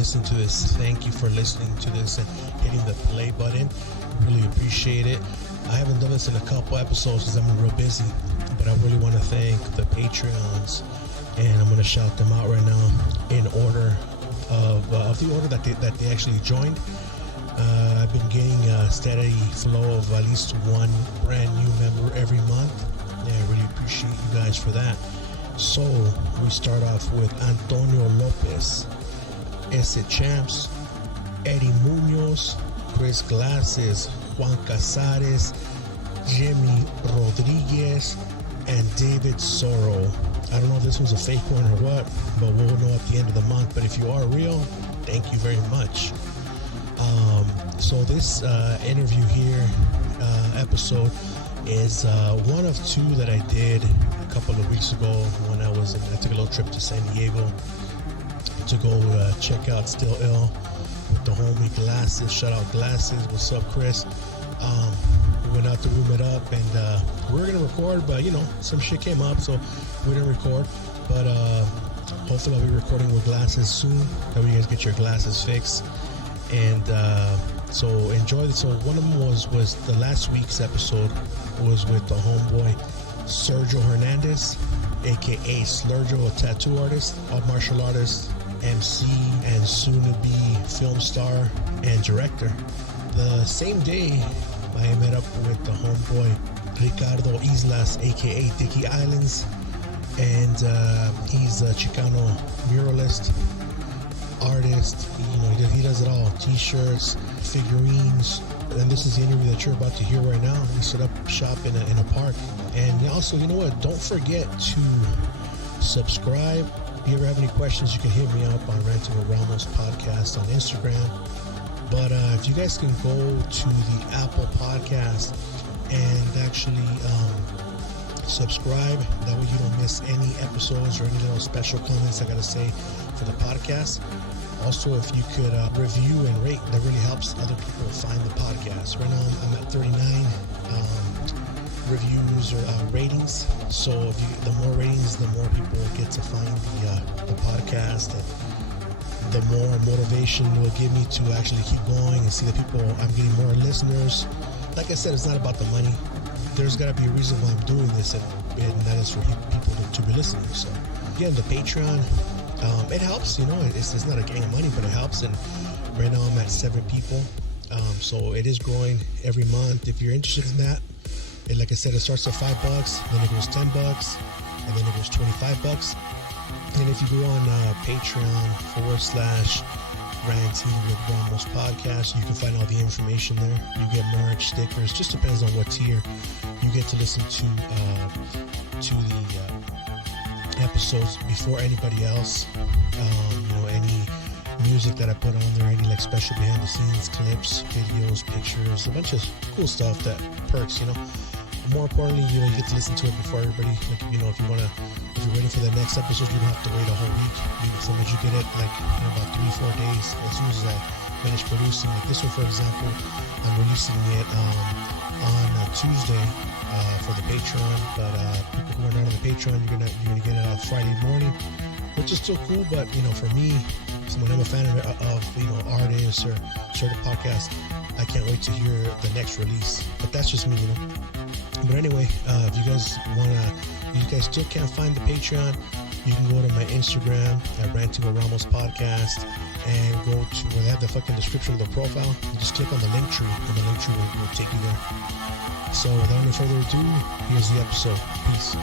listening to this. Thank you for listening to this and hitting the play button. Really appreciate it. I haven't done this in a couple episodes because I'm real busy, but I really want to thank the Patreons, and I'm going to shout them out right now in order of the order that they actually joined. I've been getting a steady flow of at least one brand new member every month. Yeah, I really appreciate you guys for that. So we start off with Antonio Lopez, S. Champs, Eddie Munoz, Chris Glasses, Juan Casares, Jimmy Rodriguez, and David Sorrow. I don't know if this was a fake one or what, but we'll know at the end of the month. But if you are real, thank you very much. So this interview here, episode, is one of two that I did a couple of weeks ago when I took a little trip to San Diego to go check out Still Ill with the homie Glasses. Shout out Glasses. What's up, Chris? We went out to room it up, and we were gonna record, but some shit came up, so we didn't record. But hopefully I'll be recording with Glasses soon. That way you guys get your glasses fixed. And so enjoy this. So one of them was the last week's episode was with the homeboy Sergio Hernandez, aka Slurjo, a tattoo artist, a martial artist, MC, and soon-to-be film star and director. The same day, I met up with the homeboy Ricardo Islas, aka Dickie Islands, and he's a Chicano muralist, artist. He does it all: t-shirts, figurines. And this is the interview that you're about to hear right now. We set up shop in a park. And also, you know what? Don't forget to subscribe. If you ever have any questions, you can hit me up on Ranting with Ramos podcast on Instagram. But if you guys can go to the Apple podcast and actually subscribe, that way you don't miss any episodes or any little special comments I gotta say for the podcast. Also, if you could review and rate, that really helps other people find the podcast. Right now I'm at 39 reviews or ratings. So the more ratings, the more people get to find the podcast, and the more motivation it will give me to actually keep going and see that I'm getting more listeners. Like I said, it's not about the money. There's got to be a reason why I'm doing this, and that is for people to be listening. So again, the Patreon, it helps. It's not a gang of money, but it helps. And right now I'm at 7 people, so it is growing every month. If you're interested in that, like I said, it starts at $5, then it goes $10, and then it goes $25. And if you go on Patreon /Ranting with Ramos podcast, you can find all the information there. You get merch, stickers, just depends on what tier. You get to listen to the episodes before anybody else. Any music that I put on there, any special behind the scenes clips, videos, pictures, a bunch of cool stuff, that perks. More importantly, you get to listen to it before everybody. If you're waiting for the next episode, you don't have to wait a whole week. Sometimes you get it about 3-4 days as soon as I finish producing. Like this one, for example, I'm releasing it on Tuesday for the Patreon. But people who are not on the Patreon, you're gonna get it on Friday morning, which is still cool. But for me, when I'm a fan of artists or certain podcasts, I can't wait to hear the next release. But that's just me, But anyway, if you guys still can't find the Patreon, you can go to my Instagram at Ranting with Ramos podcast and go to where they have the fucking description of the profile. You just click on the link tree, and the link tree will take you there. So without any further ado, here's the episode. Peace.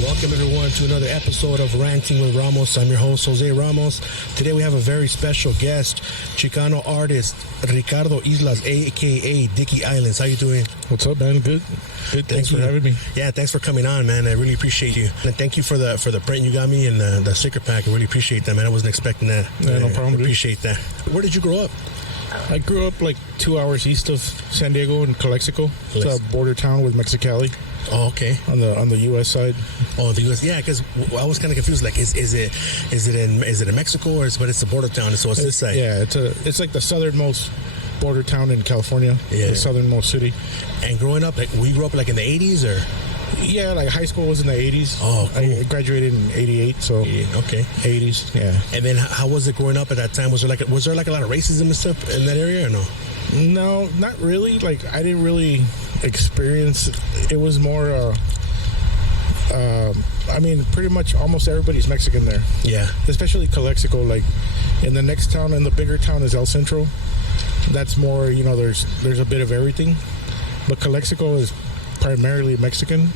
Welcome everyone to another episode of Ranting with Ramos. I'm your host, Jose Ramos. Today we have a very special guest. Chicano artist Ricardo Islas, a.k.a. Dickie Islands. How you doing? What's up, man? Good. Thanks for having me. Yeah, thanks for coming on, man. I really appreciate you. And thank you for the print you got me and the sticker pack. I really appreciate that, man. I wasn't expecting that. Yeah, no problem. I appreciate that. Where did you grow up? I grew up like 2 hours east of San Diego in Calexico. It's a border town with Mexicali. Oh, okay. On the U.S. side. Oh, the U.S. Yeah, because I was kind of confused. Like, is it in Mexico but it's the border town? So it's this side. Yeah, it's like the southernmost border town in California. Yeah, the southernmost city. And growing up, like, we grew up like in the 80s or. Yeah, like high school was in the 80s. Oh, cool. I graduated in 88, so okay. 80s, yeah. And then how was it growing up at that time? Was there like a lot of racism and stuff in that area or no? No, not really. Like, I didn't really experience. It was more. I mean, pretty much almost everybody's Mexican there. Yeah. Especially Calexico. Like, in the next town, in the bigger town is El Centro. That's more. There's a bit of everything, but Calexico is primarily Mexican,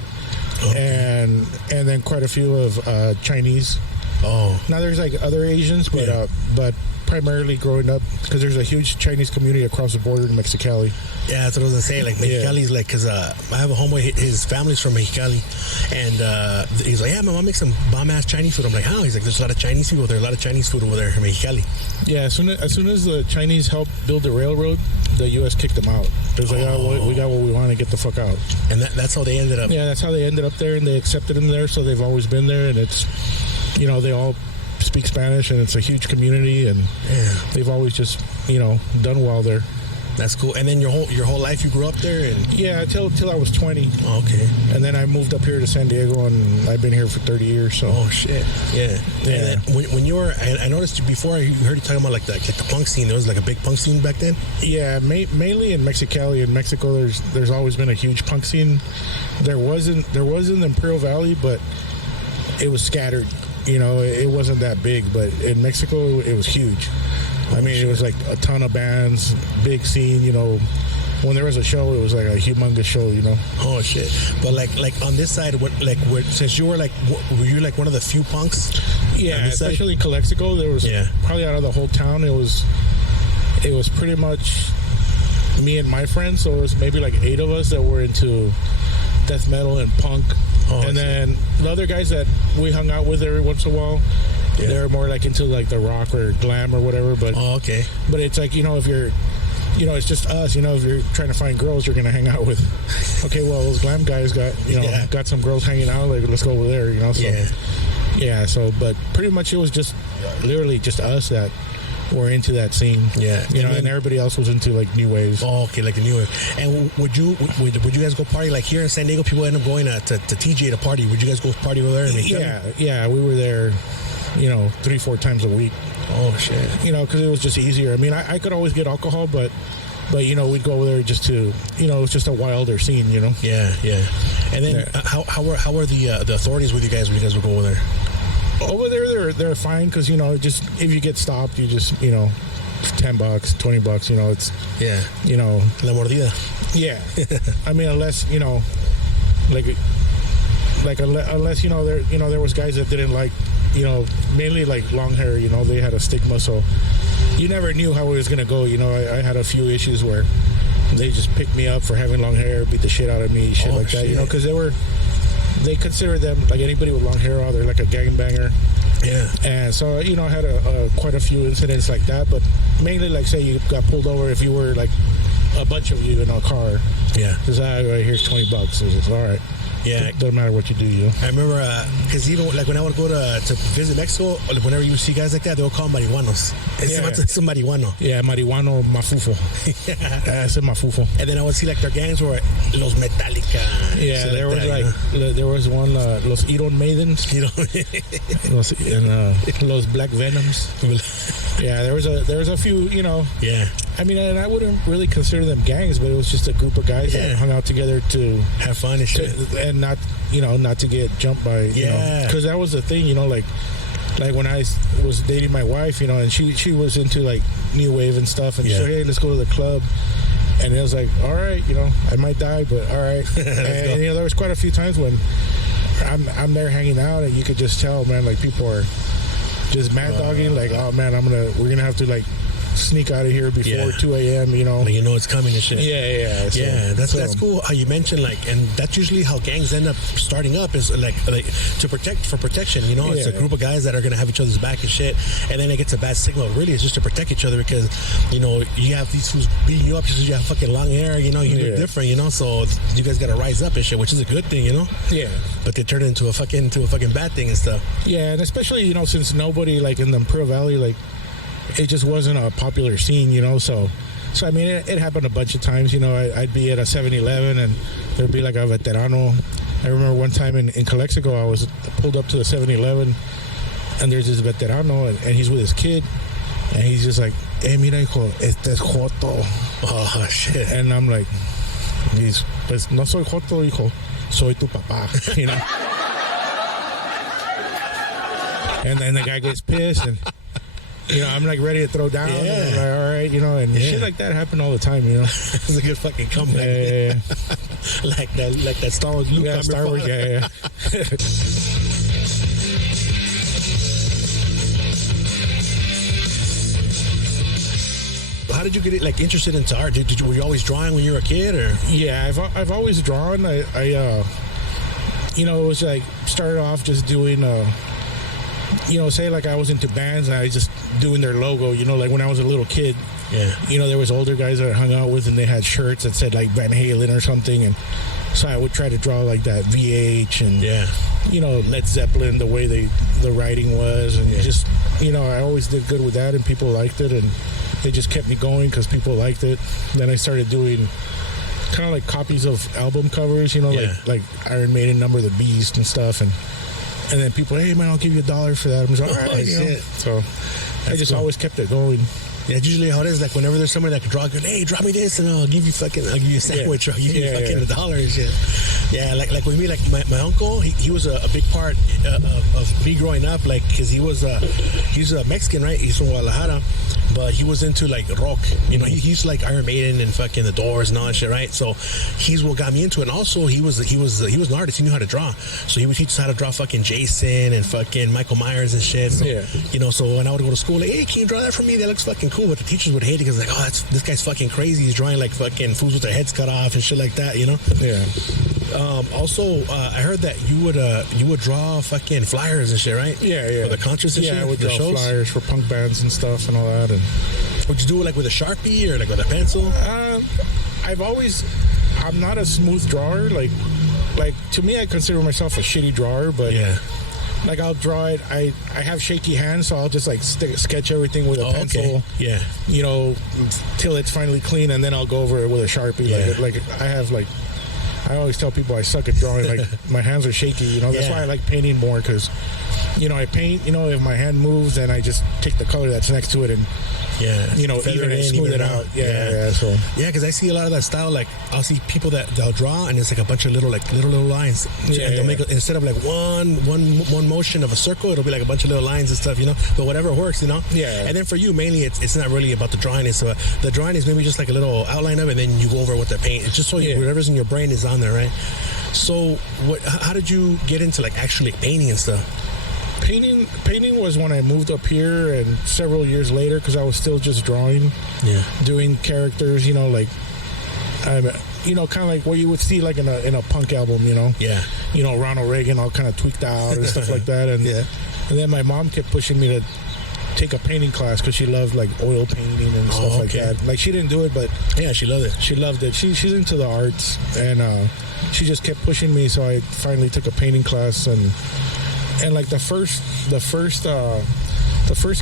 okay. and then quite a few of Chinese. Oh, now there's like other Asians, but primarily growing up because there's a huge Chinese community across the border in Mexicali. Yeah, that's what I was gonna say. Like Mexicali's like, because I have a homeboy, his family's from Mexicali, and he's like, yeah, my mom makes some bomb ass Chinese food. I'm like, how? He's like, there's a lot of Chinese people there, a lot of Chinese food over there in Mexicali. Yeah, as soon as the Chinese helped build the railroad, the U.S. kicked them out. It was like, we got what we want to get the fuck out. And that's how they ended up. Yeah, that's how they ended up there, and they accepted them there, so they've always been there, and it's, they all speak Spanish, and it's a huge community, and they've always just, done well there. That's cool. And then your whole life you grew up there? And yeah, till I was 20. Oh, okay. And then I moved up here to San Diego, and I've been here for 30 years. So. Oh shit. Yeah. And then when you were, I noticed before I heard you talking about like the punk scene. There was like a big punk scene back then. Yeah, mainly in Mexicali. In Mexico, there's always been a huge punk scene. There was in the Imperial Valley, but it was scattered. It wasn't that big. But in Mexico, it was huge. I mean, it was like a ton of bands, big scene, When there was a show, it was like a humongous show, Oh, shit. But like on this side, since you were were you like one of the few punks? Yeah, especially Calexico, there was probably out of the whole town, it was pretty much me and my friends, so it was maybe like 8 of us that were into death metal and punk. Oh, and then the other guys that we hung out with every once in a while, they're more like into like the rock or glam or whatever. But okay. But it's like, if you're, it's just us. If you're trying to find girls, you're gonna hang out with. Okay, well, those glam guys got some girls hanging out. Like, let's go over there. So, yeah. So, but pretty much it was just literally just us that were into that scene. Yeah. And everybody else was into like new wave. Oh, okay, like the new wave. And would you guys go party like here in San Diego? People end up going to TJ to party. Would you guys go party over there? Yeah, we were there. 3-4 times a week. Oh shit. Because it was just easier. I mean, I could always get alcohol, but we'd go over there just to, it was just a wilder scene. Yeah. And then how were the authorities with you guys when you guys would go over there? Over there, they're fine because just if you get stopped, you just $10, $20. It's la mordida. Yeah. I mean, unless unless there was guys that didn't like. Mainly like long hair, they had a stigma, so you never knew how it was going to go. I had a few issues where they just picked me up for having long hair, beat the shit out of me, that, because they consider them, like anybody with long hair, they're like a gangbanger. Yeah. And so, I had quite a few incidents like that, but mainly like say you got pulled over if you were like a bunch of you in a car. Yeah. Because here's $20. It's all right. Yeah, it doesn't matter what you do, I remember, because even like when I would go to visit Mexico, whenever you see guys like that, they would call them marihuanos. It's a marihuano. Yeah, marihuano mafufo. It's a mafufo. And then I would see like their gangs were los Metallica. Yeah, there was there was one, los Iron Maidens. Los Black Venoms. Yeah, there was a few, Yeah. I mean, and I wouldn't really consider them gangs, but it was just a group of guys that hung out together to have fun and shit. And not to get jumped by, because that was the thing, like when I was dating my wife, and she was into like new wave and stuff, and she said, hey, let's go to the club. And it was like, all right, I might die, but all right. And there was quite a few times when I'm there hanging out, and you could just tell, man, like people are just mad dogging, like, oh man, we're gonna have to like sneak out of here before 2 a.m., you know. Like, you know it's coming and shit. Yeah. So, yeah, that's cool how you mentioned, like, and that's usually how gangs end up starting up, is like for protection, you know. It's a group of guys that are going to have each other's back and shit, and then it gets a bad stigma. Really, it's just to protect each other, because, you know, you have these fools beating you up because you have fucking long hair, you know, you look different, you know, so you guys got to rise up and shit, which is a good thing, you know. Yeah. But they turn it into a fucking bad thing and stuff. Yeah, and especially, you know, since nobody, like, in the Imperial Valley, like, it just wasn't a popular scene, you know, so I mean, it happened a bunch of times, you know. I'd be at a 7-Eleven and there'd be like a veterano. I remember one time in Calexico, I was pulled up to the 7-Eleven and there's this veterano and he's with his kid and he's just like, "Hey, mira, hijo, este es Joto." Oh, shit. And I'm like, pues no soy Joto, hijo, soy tu papá, you know. And then the guy gets pissed and, you know, I'm like ready to throw down. Yeah. And I'm like, all right, you know, and shit like that happened all the time, you know. It's a good fucking comeback. Yeah. like that Star Wars. Luke Star Wars. Yeah. How did you get it, like, interested into art? Were you always drawing when you were a kid, or? Yeah, I've always drawn. I you know, it was like started off just doing you know, say like I was into bands and I was just doing their logo, you know, like when I was a little kid. Yeah. You know, there was older guys that I hung out with and they had shirts that said like Van Halen or something, and so I would try to draw like that VH and you know, Led Zeppelin, the way the writing was, and just, you know, I always did good with that and people liked it and they just kept me going because people liked it. Then I started doing kind of like copies of album covers, you know, like Iron Maiden, Number of the Beast and stuff, and then people, "Hey man, I'll give you $1 for that." I'm just like, all right, you know? So I just always kept it going. Yeah, usually how it is, like whenever there's somebody that can draw, "Hey, draw me this and I'll give you a sandwich or I'll give you fucking $1 and shit." Yeah, like with me, like my uncle, he was a big part of me growing up, like, because he's a Mexican, right? He's from Guadalajara, but he was into like rock, you know. He's like Iron Maiden and fucking the Doors and all that shit, right? So he's what got me into it. And also he was an artist. He knew how to draw, so he would teach us how to draw fucking Jason and fucking Michael Myers and shit. So, you know, so when I would go to school, like, "Hey, can you draw that for me? That looks fucking cool." But the teachers would hate it because, like, "Oh, this guy's fucking crazy. He's drawing like fucking fools with their heads cut off and shit like that," you know. Yeah. Also, I heard that you would draw fucking flyers and shit, right? Yeah. For the concerts and shit. I would draw shows? flyers for punk bands and stuff and all that. And would you do it like with a Sharpie or like with a pencil? I'm not a smooth drawer. Like to me, I consider myself a shitty drawer, but like I'll draw it. I have shaky hands, so I'll just like sketch everything with a pencil. Okay. Yeah. You know, till it's finally clean, and then I'll go over it with a Sharpie. Yeah. Like I have like. I always tell people I suck at drawing. Like, my hands are shaky, you know. That's why I like painting more, because, you know, I paint, you know, if my hand moves, then I just take the color that's next to it and, you know, even it, smooth it out. So. Yeah, because I see a lot of that style. Like, I'll see people they'll draw, and it's like a bunch of little lines. And they'll make, instead of like one motion of a circle, it'll be like a bunch of little lines and stuff, you know. But whatever works, you know. Yeah. And then for you, mainly, it's not really about the drawing. It's the drawing is maybe just like a little outline of it, and then you go over with the paint. It's just so whatever's in your brain is on there, right? So, how did you get into like actually painting and stuff? Painting was when I moved up here, and several years later, because I was still just drawing, doing characters, you know, like, you know, kind of like what you would see like in a punk album, you know. Yeah. You know, Ronald Reagan all kind of tweaked out and stuff like that, and and then my mom kept pushing me to take a painting class because she loved like oil painting and stuff like that. Like, she didn't do it, but she loved it. She loved it. She's into the arts, and she just kept pushing me. So I finally took a painting class, and like the first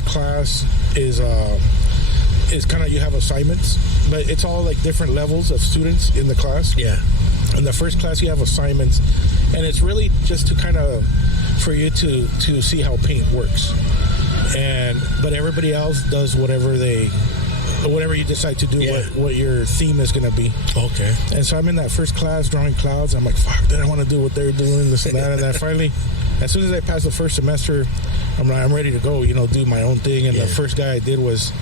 class is kind of, you have assignments, but it's all like different levels of students in the class. Yeah. In the first class, you have assignments, and it's really just to kind of for you to see how paint works. But everybody else does whatever you decide to do, what your theme is going to be. Okay. And so I'm in that first class drawing clouds. I'm like, fuck, I don't want to do what they're doing, this and that. And then finally, as soon as I passed the first semester, I'm ready to go, you know, do my own thing. And the first guy I did was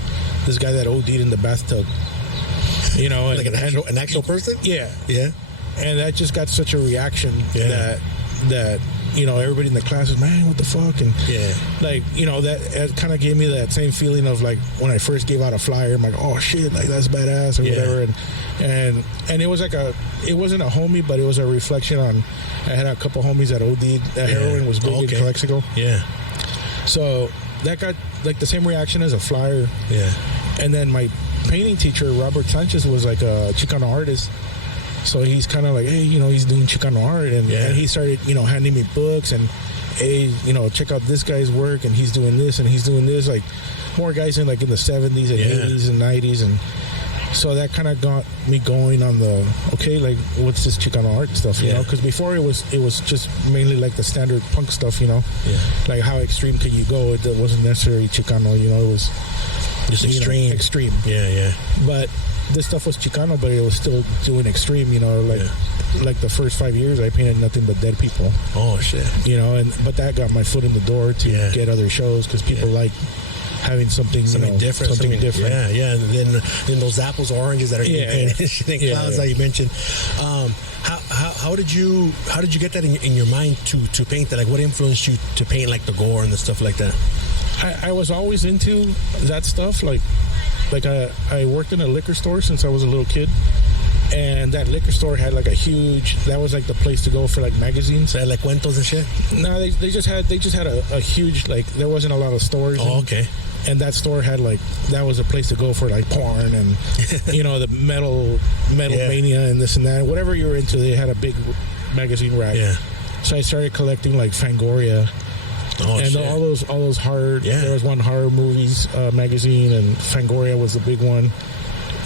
this guy that OD'd in the bathtub. You know, like an actual person? Yeah. Yeah. And that just got such a reaction that everybody in the class is, man, what the fuck? And Yeah. like, that kind of gave me that same feeling of like when I first gave out a flyer, I'm like, oh shit, like that's badass or whatever. And it was like it wasn't a homie, but it was a reflection on, I had a couple homies that OD'd. That heroin was big in Calexico. Yeah. So that got like the same reaction as a flyer. Yeah. And then my painting teacher, Robert Sanchez, was like a Chicano artist. So he's kind of like, hey, he's doing Chicano art. And he started, handing me books and, hey, check out this guy's work. And he's doing this and he's doing this. Like more guys in the 70s and 80s and 90s. And so that kind of got me going on the, okay, like what's this Chicano art stuff, you know? Because before it was just mainly like the standard punk stuff, like how extreme can you go? It wasn't necessarily Chicano, it was just extreme. Extreme. Yeah. But this stuff was Chicano, but it was still doing extreme, like the first 5 years I painted nothing but dead people. Oh shit. But that got my foot in the door to get other shows because people like having something different. Yeah. And then those apples or oranges that are painted, clouds that you mentioned. How did you get that in your mind to paint that? Like what influenced you to paint like the gore and the stuff like that? I was always into that stuff. Like I worked in a liquor store since I was a little kid, and that liquor store had like that was like the place to go for like magazines. So like cuentos and shit? No, they just had a huge, like there wasn't a lot of stores. Oh, okay. And that store had that was a place to go for like porn and the metal mania and this and that. Whatever you were into, they had a big magazine rack. Yeah. So I started collecting like Fangoria. Oh, and shit. all those horror. Yeah. There was one horror movies magazine, and Fangoria was the big one.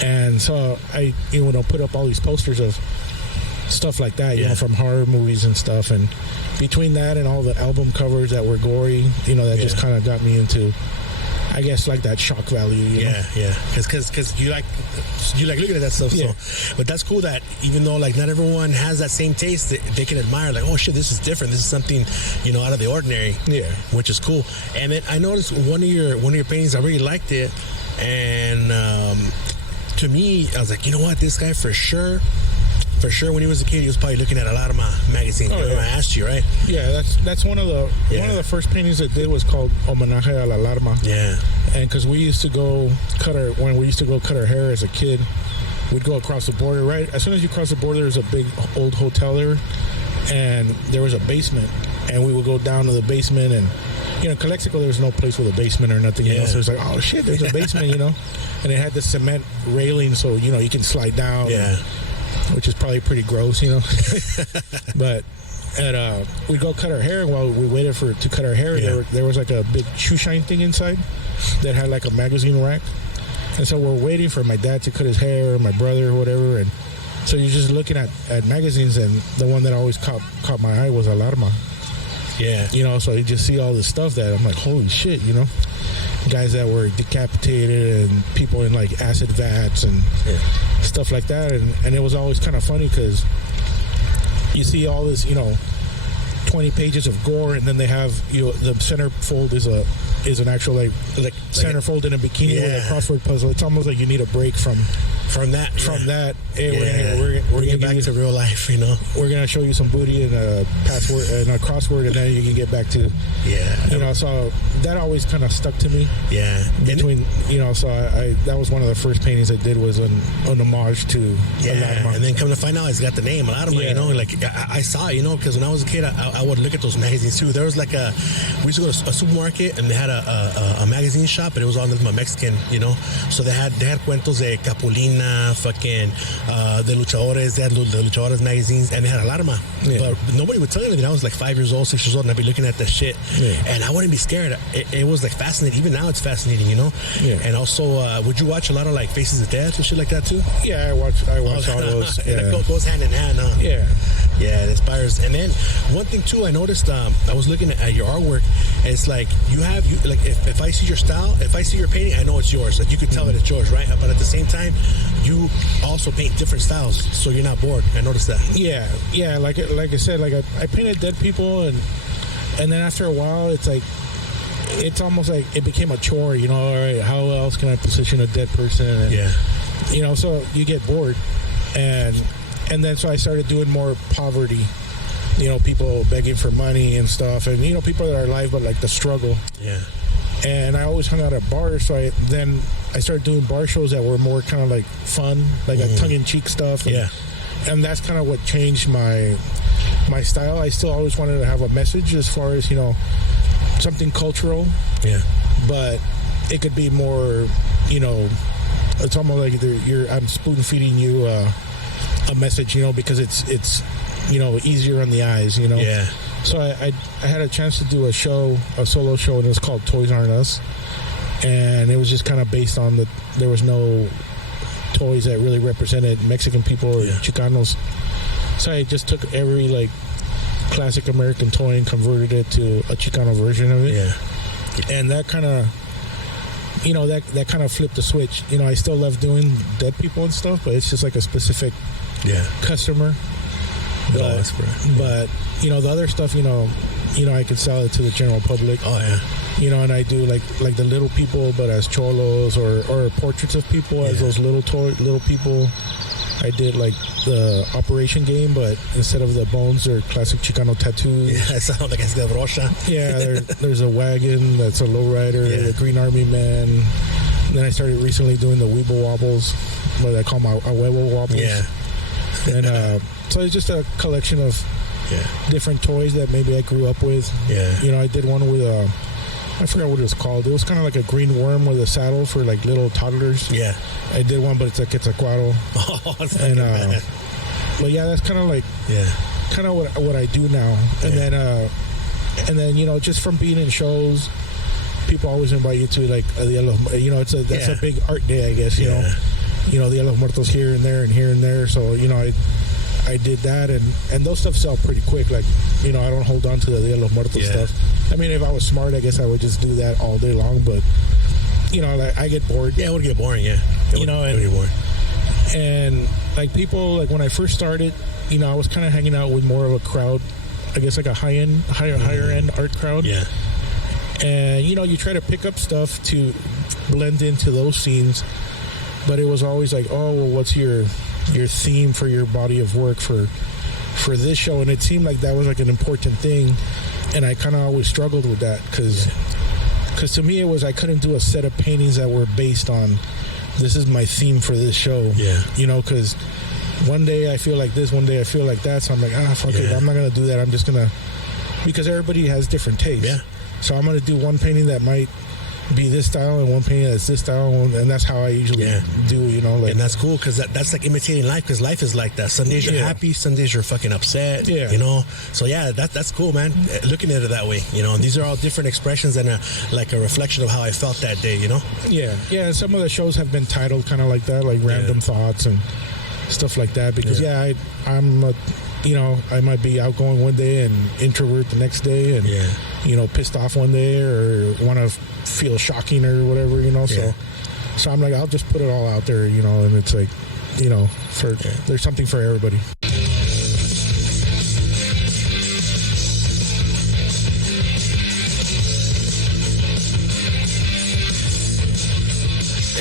And so I, put up all these posters of stuff like that, from horror movies and stuff. And between that and all the album covers that were gory, that just kind of got me into, I guess, like that shock value. Yeah. Because you like looking at that stuff. Yeah. So, but that's cool that even though like not everyone has that same taste, they can admire like, oh shit, this is different. This is something out of the ordinary. Yeah, which is cool. And then I noticed one of your paintings, I really liked it, and to me, I was like, you know what, this guy for sure, when he was a kid, he was probably looking at a lot of my magazines. I asked you, right? Yeah, that's one of the first paintings I did was called Homenaje a la Alarma. Yeah. And because we used to go cut our hair as a kid, we'd go across the border. Right as soon as you cross the border, there's a big old hotel there, and there was a basement, and we would go down to the basement. And Calexico, there was no place with a basement or nothing. So it was like, oh shit, there's a basement, and it had the cement railing, so you can slide down. Yeah. Which is probably pretty gross, But we'd go cut our hair, and while we waited to cut our hair, there was like a big shoe shine thing inside that had like a magazine rack. And so we're waiting for my dad to cut his hair, or my brother, or whatever. And so you're just looking at magazines, and the one that always caught my eye was Alarma. Yeah. So you just see all this stuff that I'm like, holy shit, guys that were decapitated and people in like acid vats and stuff like that. And it was always kind of funny because you see all this, 20 pages of gore, and then they have, the centerfold is an actual like centerfold in a bikini with a crossword puzzle. It's almost like you need a break from that. Hey, we're gonna get back to real life, We're gonna show you some booty and a password and a crossword, and then you can get back to so that always kind of stuck to me. Yeah. So I that was one of the first paintings I did was an homage to Alarma. And then come to find out, it's got the name Alarma. Like I saw it, because when I was a kid, I would look at those magazines too. There was like we used to go to a supermarket, and they had a magazine shop, and it was all nothing but Mexican, So they had cuentos de Capulina, fucking the Luchadores. They had the Luchadores magazines, and they had Alarma. But nobody would tell me anything. I was like 5 years old, 6 years old, and I'd be looking at that shit, and I wouldn't be scared. It was like fascinating. Even now, it's fascinating, And also, would you watch a lot of like Faces of Death and shit like that too? Yeah, I watch all those. It goes hand in hand, huh? Yeah. Yeah, it inspires. And then one thing too, I noticed. I was looking at your artwork. And it's like if I see your style, if I see your painting, I know it's yours. Like you could tell that it's yours, right? But at the same time, you also paint different styles, so you're not bored. I noticed that. Yeah. Like I said, like I painted dead people, and then after a while, it's almost like it became a chore. All right, how else can I position a dead person? And, so you get bored, and then so I started doing more poverty people begging for money and stuff, and people that are alive, but like the struggle. Yeah. And I always hung out at bars, so I started doing bar shows that were more kind of like fun, like a tongue-in-cheek stuff. And that's kind of what changed my style. I still always wanted to have a message as far as something cultural. Yeah. But it could be more, it's almost like I'm spoon feeding you a message, because it's easier on the eyes, Yeah. So I had a chance to do a solo show, and it was called Toys Aren't Us, and it was just kind of based on there was no toys that really represented Mexican people or Chicanos. So I just took every like classic American toy and converted it to a Chicano version of it. Yeah. And that kind of, that kind of flipped the switch. I still love doing dead people and stuff, but it's just like a specific customer. But the other stuff, I could sell it to the general public. Oh yeah. And I do like the little people, but as cholos, or portraits of people as those little people. I did like the Operation game, but instead of the bones, they're classic Chicano tattoos. Yeah, it sounds like it's de brocha. Yeah, there's a wagon that's a lowrider, the Green Army man. And then I started recently doing the Weeble Wobbles, what I call my Huevo Wobbles. Yeah. And so it's just a collection of different toys that maybe I grew up with. Yeah. I did one with I forgot what it was called. It was kind of like a green worm with a saddle for like little toddlers. Yeah. I did one, but it's a Quetzalcoatl. Oh, and but yeah, that's kind of like kind of what I do now. And then just from being in shows, people always invite you to like that's a big art day, I guess. The Dia los Muertos here and there and here and there. So I did that, and those stuff sell pretty quick. Like, I don't hold on to the Dia los Muertos stuff. I mean, if I was smart, I guess I would just do that all day long. But like, I get bored. Yeah, it would get boring. Yeah, it would get boring. And like people, like when I first started, I was kind of hanging out with more of a crowd. I guess like a higher end art crowd. Yeah. And you try to pick up stuff to blend into those scenes, but it was always like, oh, well, what's your theme for your body of work for this show? And it seemed like that was like an important thing, and I kind of always struggled with that because to me it was, I couldn't do a set of paintings that were based on, this is my theme for this show. Because one day I feel like this, one day I feel like that, so I'm like, fuck it, I'm not gonna do that. I'm just gonna, because everybody has different tastes. So I'm gonna do one painting that might be this style and one painting that's this style, and that's how I usually do, and that's cool because that's like imitating life, because life is like that. Some days you're happy, some days you're fucking upset. So that's cool, man. Looking at it that way, and these are all different expressions and a reflection of how I felt that day. And some of the shows have been titled kind of like that, like random thoughts and stuff like that, because I'm I might be outgoing one day and introvert the next day, and pissed off one day, or want to feel shocking or whatever, so I'm like, I'll just put it all out there, and it's like, there's something for everybody.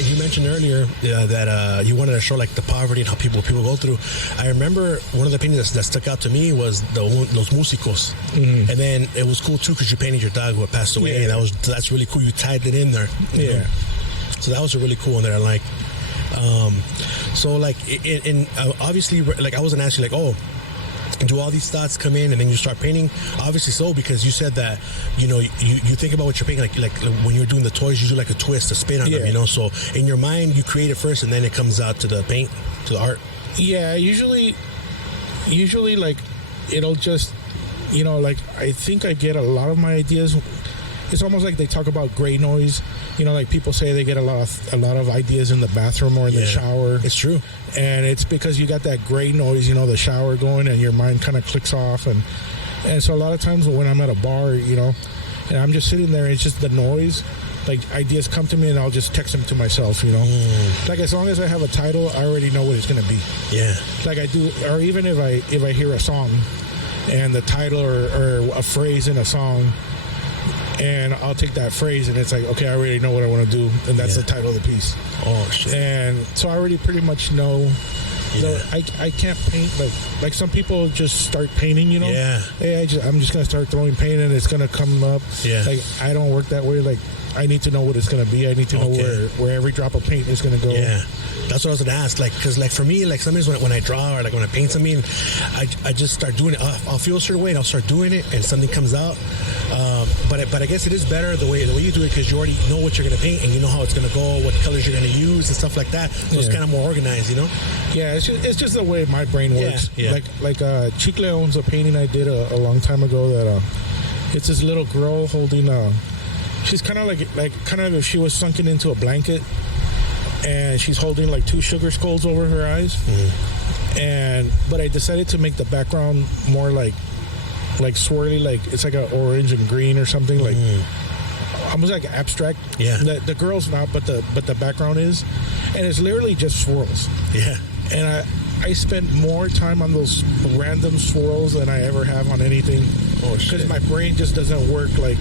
You mentioned earlier that you wanted to show like the poverty and how people go through. I remember one of the paintings that stuck out to me was Los Músicos, and then it was cool too because you painted your dog who had passed away, and that's really cool. You tied it in there, so that was a really cool one that I like. So like, obviously, like I wasn't asking like, oh, do all these thoughts come in and then you start painting? Obviously so, because you said that you think about what you're painting, like when you're doing the toys, you do like a twist, a spin on them, so in your mind you create it first and then it comes out to the paint, to the art. Usually like it'll just like, I think I get a lot of my ideas, it's almost like they talk about gray noise. Like people say they get a lot of ideas in the bathroom or in the shower. It's true. And it's because you got that gray noise, the shower going, and your mind kind of clicks off. And so a lot of times when I'm at a bar, and I'm just sitting there, and it's just the noise, like ideas come to me and I'll just text them to myself, Like as long as I have a title, I already know what it's going to be. Yeah. Like I do, or even if I hear a song and the title or a phrase in a song, and I'll take that phrase and it's like, okay, I already know what I want to do, and that's the title of the piece. Oh shit. And so I already pretty much know I can't paint like some people just start painting, you know. Yeah. Hey, I'm just gonna start throwing paint and it's gonna come up. Yeah. Like I don't work that way. Like I need to know what it's gonna be. I need to know where every drop of paint is gonna go. Yeah. That's what I was gonna ask. Like, cause like for me, like sometimes when I draw or like when I paint something, I just start doing it. I'll feel a certain way and I'll start doing it and something comes out. But I guess it is better the way you do it because you already know what you're gonna paint and you know how it's gonna go, what colors you're gonna use and stuff like that. So it's kind of more organized, you know. Yeah, it's just the way my brain works. Yeah. Like Chicle owns a painting I did a long time ago that it's this little girl holding she's kind of like if she was sunken into a blanket and she's holding like 2 sugar skulls over her eyes. But I decided to make the background more like swirly, like it's like an orange and green or something, like almost like abstract. Yeah. The girl's not, but the background is, and it's literally just swirls. Yeah. And I spent more time on those random swirls than I ever have on anything. Oh shit. Because my brain just doesn't work like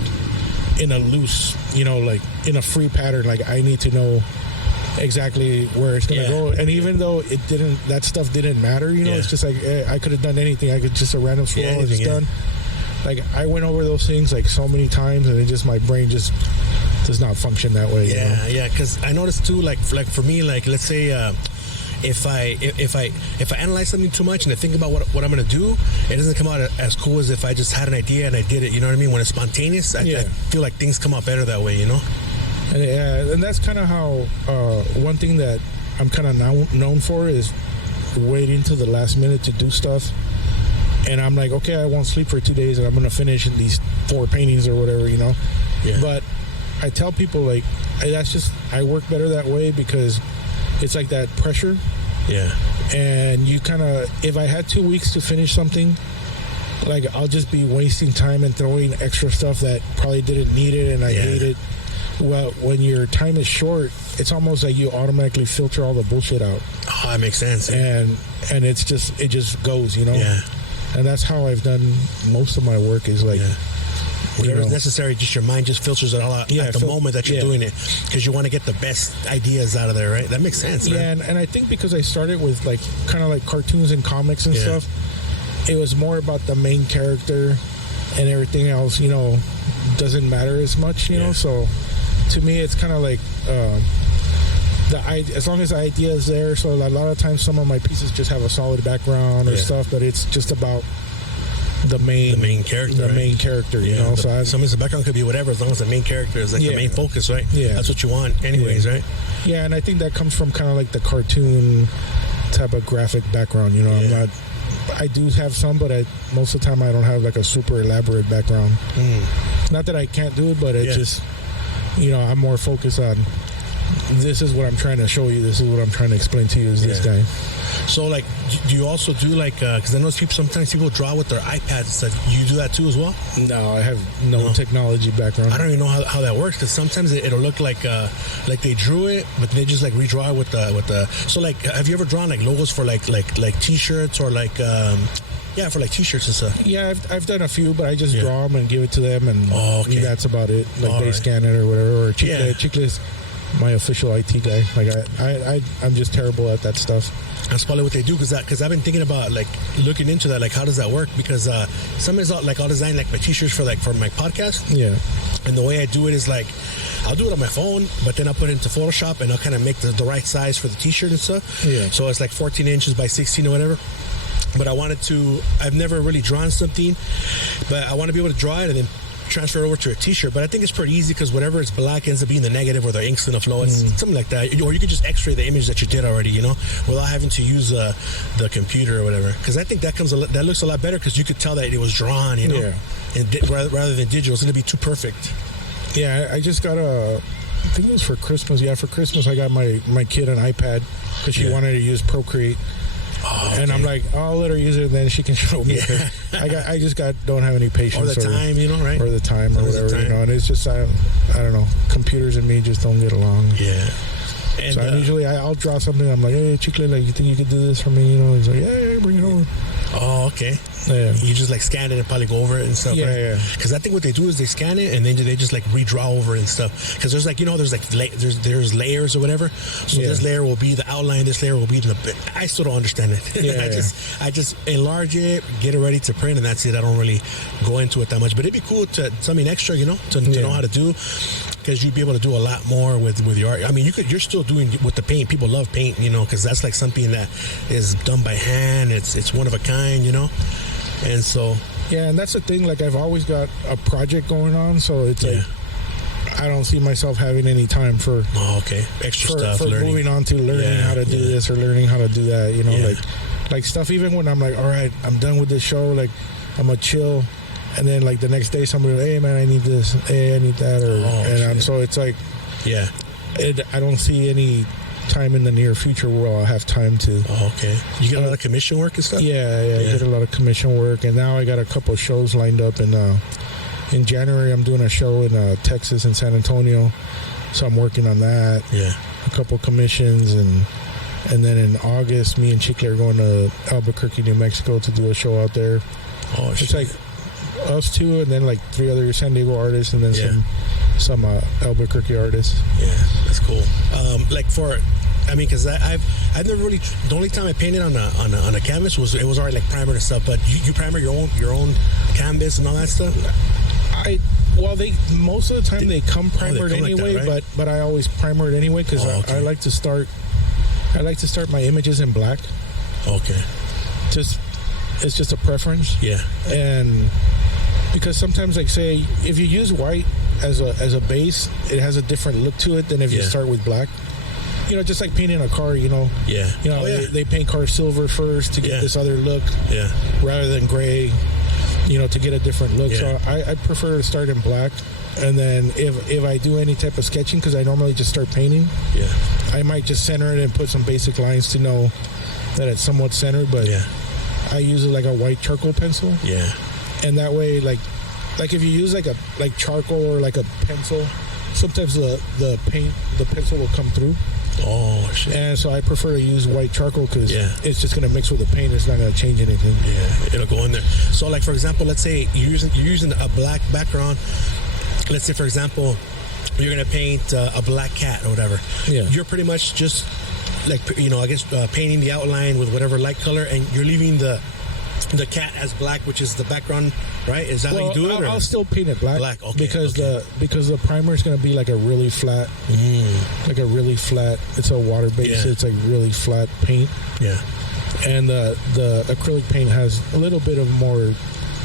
in a loose, you know, like in a free pattern. Like I need to know exactly where it's gonna go. And even though that stuff didn't matter, you know, it's just like I could have done anything. I could just a random swirl and it's done. Like I went over those things like so many times, and it just my brain just does not function that way. Yeah, you know? yeah. Because I noticed too, like for me, like let's say if I analyze something too much and I think about what I'm gonna do, it doesn't come out as cool as if I just had an idea and I did it. You know what I mean? When it's spontaneous, I feel like things come out better that way. You know? And that's kind of how one thing that I'm kind of known for is waiting till the last minute to do stuff. And I'm like, okay, I won't sleep for 2 days and I'm going to finish these 4 paintings or whatever, you know. Yeah. But I tell people, like, I work better that way because it's like that pressure. Yeah. And you kind of, if I had 2 weeks to finish something, like, I'll just be wasting time and throwing extra stuff that probably didn't need it and I hate it. Well, when your time is short, it's almost like you automatically filter all the bullshit out. Oh, that makes sense. And it just goes, you know. Yeah. And that's how I've done most of my work is like whatever's necessary, just your mind just filters it all out at the moment that you're doing it because you want to get the best ideas out of there, right? That makes sense, man. Yeah, and I think because I started with like kind of like cartoons and comics and stuff, it was more about the main character and everything else, you know, doesn't matter as much, you know. So to me, it's kind of like as long as the idea is there. So a lot of times, some of my pieces just have a solid background or stuff, but it's just about the main character. You know, so sometimes the background could be whatever, as long as the main character is like the main focus, right? Yeah, that's what you want, anyways, right? Yeah, and I think that comes from kind of like the cartoon type of graphic background. You know, I do have some, but most of the time I don't have like a super elaborate background. Not that I can't do it, but it just, you know, I'm more focused on this is what I'm trying to show you. This is what I'm trying to explain to you is this guy. So, like, do you also do, like, because I know sometimes people draw with their iPads and stuff. You do that too as well? No, I have no technology background. I don't even know how that works, because sometimes it'll look like they drew it, but they just, like, redraw it with the... So, like, have you ever drawn, like, logos for, like T-shirts or, like... for like T-shirts and stuff. Yeah, I've done a few, but I just draw them and give it to them, and that's about it. Like, they scan it or whatever. Or Chicle's my official IT guy. Like, I'm just terrible at that stuff. That's probably what they do, because I've been thinking about, like, looking into that, like, how does that work? Because sometimes I'll design, like, my T-shirts for my podcast. Yeah. And the way I do it is, like, I'll do it on my phone, but then I'll put it into Photoshop and I'll kind of make the right size for the T-shirt and stuff. Yeah. So it's like 14 inches by 16 or whatever. But I've never really drawn something, but I want to be able to draw it and then transfer it over to a T-shirt. But I think it's pretty easy, because whatever is black ends up being the negative, or the ink's going to flow. It's something like that. Or you could just x-ray the image that you did already, you know, without having to use the computer or whatever. Because I think that looks a lot better, because you could tell that it was drawn, you know, rather than digital. It's going to be too perfect. Yeah, I just got I think it was for Christmas. Yeah, for Christmas I got my kid an iPad, because she wanted to use Procreate. Oh, okay. And I'm like, I'll let her use it, and then she can show me. I just don't have any patience. Or the time, you know, right? Or the time, or whatever, you know. And it's just, I don't know. Computers and me just don't get along. Yeah. And so usually I'll draw something. I'm like, hey, Chicle, like, you think you could do this for me? You know, he's like, yeah, bring it over. Oh, okay. Yeah. You just like scan it and probably go over it and stuff. Yeah, right? yeah. Because I think what they do is they scan it and then they just like redraw over it and stuff. Because there's like there's like there's layers or whatever. So this layer will be the outline. This layer will be the. I still don't understand it. Yeah, I just enlarge it, get it ready to print, and that's it. I don't really go into it that much. But it'd be cool to something extra, to know how to do. Because you'd be able to do a lot more with your art. I mean, you're still doing with the paint. People love paint, because that's like something that is done by hand. It's one of a kind, and so. Yeah, and that's the thing. Like, I've always got a project going on, so it's like I don't see myself having any time for extra stuff. For learning. moving on to learning how to do this or learning how to do that. Like stuff. Even when I'm like, all right, I'm done with this show. Like, I'm gonna chill. And then, like, the next day, somebody will, hey, man, I need this. Hey, I need that. So it's like, I don't see any time in the near future where I'll have time to. Oh, okay. You get a lot of commission work and stuff? Yeah. I get a lot of commission work. And now I got a couple of shows lined up. And in January, I'm doing a show in Texas and San Antonio. So I'm working on that. Yeah. A couple of commissions. And then in August, me and Chicle are going to Albuquerque, New Mexico to do a show out there. Oh, shit. It's like us two, and then like 3 other San Diego artists, and then some Albuquerque artists. Yeah, that's cool. Because I've never really. The only time I painted on a canvas was already like primer and stuff. But you primer your own canvas and all that stuff. They most of the time they come primered anyway, like that, right? but I always primer it anyway because I like to start. I like to start my images in black. Okay. It's just a preference. Yeah. And because sometimes, like, say, if you use white as a base, it has a different look to it than if you start with black. Just like painting a car, Yeah. They paint cars silver first to get this other look. Yeah. Rather than gray, to get a different look. Yeah. So I prefer to start in black. And then if I do any type of sketching, because I normally just start painting, I might just center it and put some basic lines to know that it's somewhat centered. But I use it like a white charcoal pencil. Yeah. And that way, like if you use like charcoal or like a pencil, sometimes the pencil will come through. Oh, shit. And so I prefer to use white charcoal because it's just going to mix with the paint. It's not going to change anything. Yeah, it'll go in there. So, like, for example, let's say you're using a black background. Let's say, for example, you're going to paint a black cat or whatever. Yeah. You're pretty much just, like, painting the outline with whatever light color, and you're leaving the cat as black, which is the background, right? Is that how you do it? I'll still paint it black. Black, okay. Because the primer is going to be like a really flat, it's a water base. It's like really flat paint. Yeah. And the acrylic paint has a little bit of more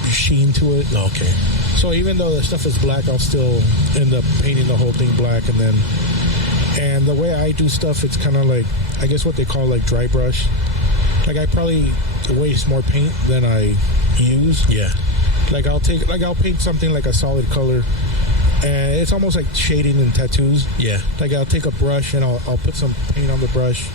sheen to it. Okay. So even though the stuff is black, I'll still end up painting the whole thing black, and the way I do stuff, it's kind of like, I guess what they call like dry brush. Like, I probably waste more paint than I use. Yeah. Like, I'll paint something like a solid color, and it's almost like shading in tattoos. Yeah. Like, I'll take a brush and I'll put some paint on the brush,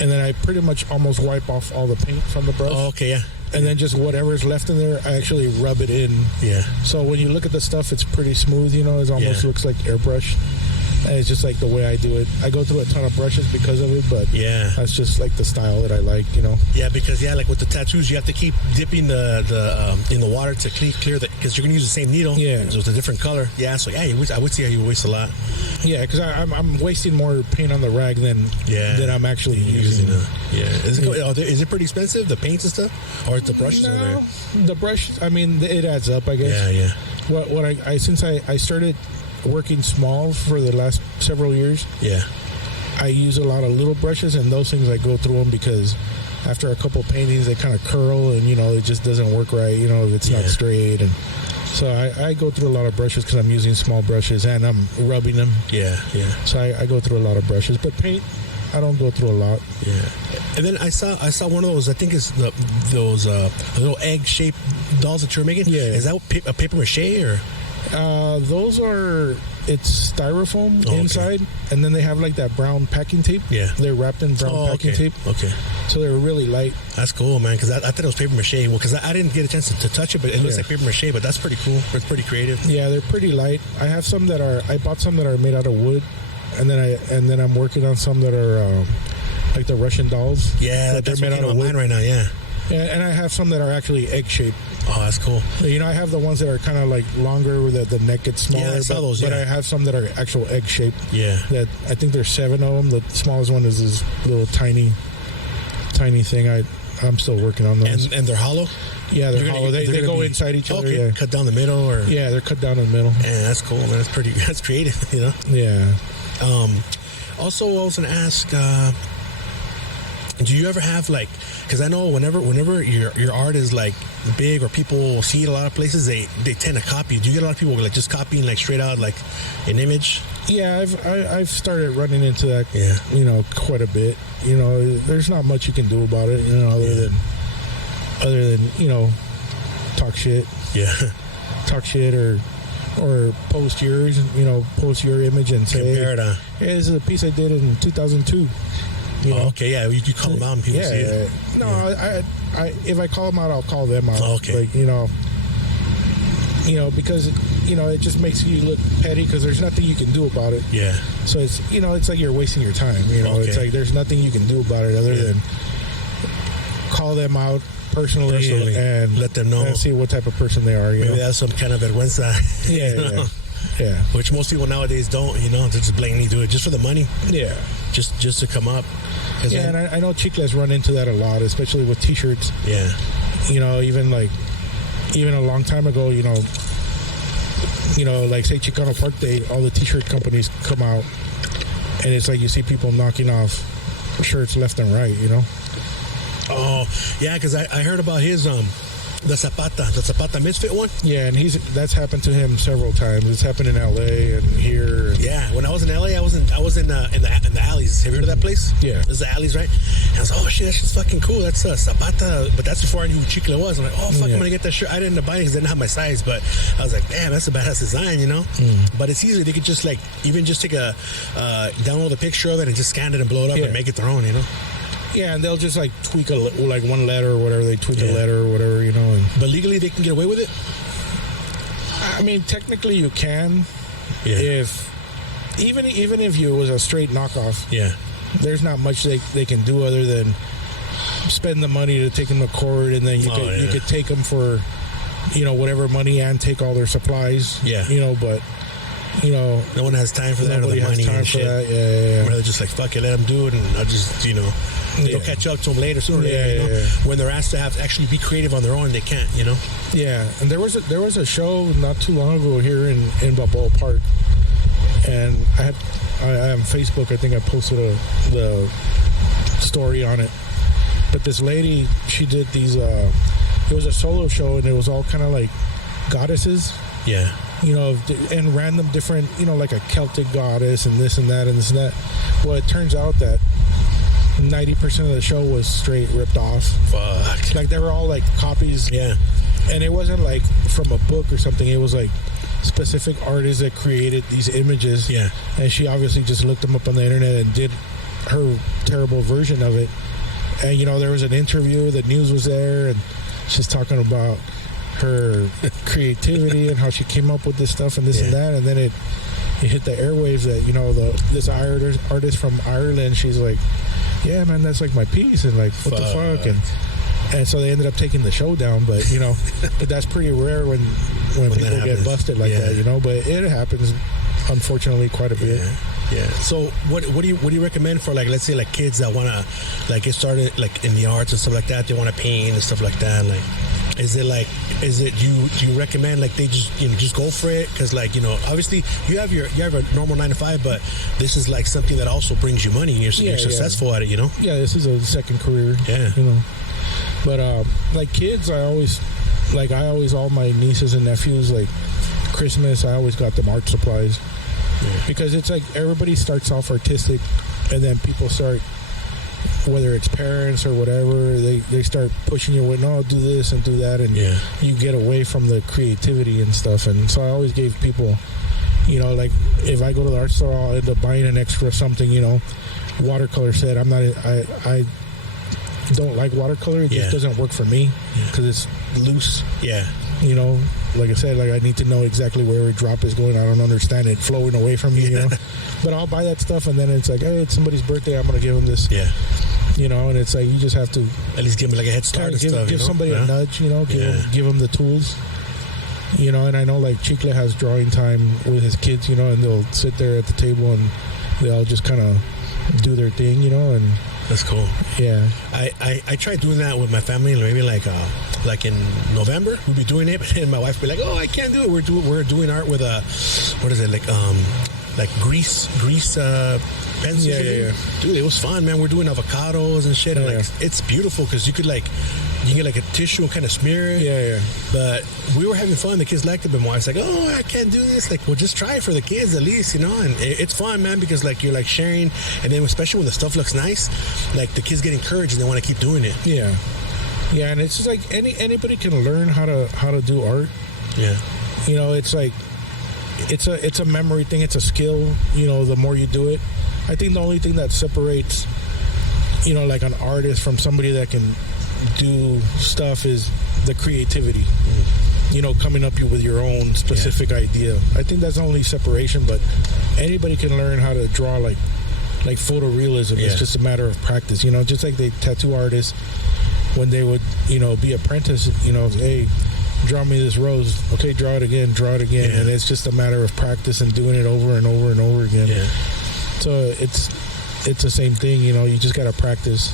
and then I pretty much almost wipe off all the paint from the brush. Oh, okay, yeah. And then just whatever's left in there, I actually rub it in. Yeah. So when you look at the stuff, it's pretty smooth, it almost looks like airbrush. And it's just like the way I do it. I go through a ton of brushes because of it, but that's just like the style that I like, Yeah, because like with the tattoos, you have to keep dipping the in the water to clear the, because you're gonna use the same needle. Yeah, so it's a different color. Yeah, so I would see how you waste a lot. Yeah, because I'm wasting more paint on the rag than I'm actually using. Is it pretty expensive, the paints and stuff, or the brushes? No, the brush. I mean, it adds up, I guess. Yeah. What I since I started working small for the last several years, I use a lot of little brushes, and those things I go through them because after a couple paintings they kind of curl, and it just doesn't work right, if it's not straight. And so I go through a lot of brushes because I'm using small brushes and I'm rubbing them. So I go through a lot of brushes, but paint I don't go through a lot. And then I saw one of those, I think it's those little egg shaped dolls that you're making. Is that a paper mache or? Those are, it's styrofoam inside, and then they have like that brown packing tape. They're wrapped in brown packing tape. Okay. So they're really light. That's cool, man, because I thought it was paper mache. Well, because I didn't get a chance to touch it, but it looks like paper mache, but that's pretty cool. It's pretty creative. Yeah, they're pretty light. I have some I bought some that are made out of wood, and then I'm working on some that are like the Russian dolls. Yeah, that's made out of wood right now, And I have some that are actually egg-shaped. Oh, that's cool. You know, I have the ones that are kind of like longer where the neck gets smaller. Yeah, I saw those, but I have some that are actual egg-shaped. Yeah. That I think there's 7 of them. The smallest one is this little tiny thing. I'm still working on those. And they're hollow? Yeah, they're hollow. They go inside each other. Okay, Yeah. cut down the middle, or Yeah, they're cut down in the middle. Man, that's cool, man. That's creative, you know. Yeah. Also, I was gonna ask, do you ever have like? Because I know whenever your art is like big or people see it a lot of places, they tend to copy. Do you get a lot of people like just copying like straight out like an image? Yeah, I've started running into that. Yeah. You know, quite a bit. You know, there's not much you can do about it. You know, other than you know, talk shit. Yeah. Talk shit or post yours. You know, post your image and say, Compare it. hey, this is a piece I did in 2002. You know? Okay, yeah, you call them out and people see it. No, I if I call them out, I'll call them out. Okay. Like, you know, because, you know, it just makes you look petty because there's nothing you can do about it. Yeah. So it's, you know, it's like you're wasting your time. You know, Okay. It's like there's nothing you can do about it other than call them out personally and let them know and see what type of person they are. Maybe know? that's some kind of vergüenza. Yeah, you know? Yeah. Which most people nowadays don't. You know, they just blatantly do it just for the money. Yeah. Just to come up. Yeah, and I know Chicles run into that a lot, especially with T-shirts. Yeah. You know, even a long time ago, you know, like say Chicano Park Day, all the T-shirt companies come out, and it's like you see people knocking off shirts left and right. You know. Oh, yeah, because I heard about his the Zapata Misfit one. Yeah, and that's happened to him several times. It's happened in LA and here. Yeah, when I was in LA, I was in the alleys. Have you heard of that place? Yeah, there's the alleys, right? And I was like, oh shit, that shit's fucking cool. That's Zapata, but that's before I knew who Chicle was. I'm like, oh fuck, I'm gonna get that shirt. I didn't end up buying it because they didn't have my size, but I was like, damn, that's a badass design, you know. But it's easy. They could just like even just take a download a picture of it and just scan it and blow it up and make it their own, you know. Yeah, and they'll just like tweak like one letter or whatever. They tweak a letter or whatever, you know. But legally, they can get away with it. I mean, technically, you can. Yeah. If even if it was a straight knockoff. Yeah. There's not much they can do other than spend the money to take them to court, and then you could take them for, you know, whatever money and take all their supplies. Yeah. You know, but. You know, no one has time for that or the money has time and for shit. That. Yeah. Rather just like fuck it, let them do it, and I'll just, you know, they'll catch up to them later, sooner or later. You know? When they're asked to have actually be creative on their own, they can't. You know. Yeah, and there was a show not too long ago here in Balboa Park, and I on Facebook, I think I posted the story on it. But this lady, she did these. It was a solo show, and it was all kind of like goddesses. Yeah. You know, and random different, you know, like a Celtic goddess and this and that and this and that. Well, it turns out that 90% of the show was straight ripped off. Fuck. Like they were all like copies. Yeah. And it wasn't like from a book or something. It was like specific artists that created these images. Yeah. And she obviously just looked them up on the internet and did her terrible version of it. And, you know, there was an interview, the news was there, and she's talking about her creativity and how she came up with this stuff and this and that, and then it hit the airwaves that, you know, this artist from Ireland, she's like, yeah man, that's like my piece, and like what the fuck, and so they ended up taking the show down. But you know, but that's pretty rare when people get busted like that, you know. But it happens, unfortunately, quite a bit. Yeah. So what do you recommend for, like, let's say like kids that want to like get started like in the arts and stuff like that, they want to paint and stuff like that, like do you recommend like they just, you know, just go for it? Because, like, you know, obviously you have a normal 9 to 5, but this is like something that also brings you money and you're successful at it, you know. Yeah, this is a second career. Yeah. You know, but like kids, I always all my nieces and nephews, like Christmas, I always got them art supplies. Yeah. Because it's like everybody starts off artistic, and then people start, whether it's parents or whatever, they start pushing you with, no, do this and do that, and you get away from the creativity and stuff. And so I always gave people, you know, like if I go to the art store, I'll end up buying an extra something, you know, watercolor set. I don't like watercolor. It just doesn't work for me because it's loose. Yeah. You know, like I said, like I need to know exactly where every drop is going. I don't understand it flowing away from me, you know. But I'll buy that stuff, and then it's like, hey, it's somebody's birthday, I'm going to give them this You know, and it's like you just have to at least give them like a head start and stuff. Give somebody a nudge, you know, give them the tools. You know, and I know like Chicle has drawing time with his kids, you know, and they'll sit there at the table and they all just kind of do their thing, you know, and that's cool. Yeah, I tried doing that with my family, maybe like in November we'd be doing it, and my wife would be like, "Oh, I can't do it. We're doing art with what is it like grease pencils." Yeah. Dude, it was fun, man. We're doing avocados and shit, and like it's beautiful because you can get like a tissue and kind of smear it. Yeah. But we were having fun. The kids liked it, but my wife's like, "Oh, I can't do this." Like, well, just try it for the kids at least, you know. And it's fun, man, because like you're like sharing, and then especially when the stuff looks nice, like the kids get encouraged and they want to keep doing it. Yeah, and it's just like anybody can learn how to do art. Yeah, you know, it's like it's a memory thing. It's a skill. You know, the more you do it, I think the only thing that separates, you know, like an artist from somebody that can do stuff is the creativity. You know, coming up with your own specific idea. I think that's the only separation, but anybody can learn how to draw like photorealism. It's just a matter of practice, you know, just like the tattoo artists when they would, you know, be apprentice, you know, hey, draw me this rose. Okay, draw it again. And it's just a matter of practice and doing it over and over and over again. Yeah. So it's the same thing, you know, you just got to practice.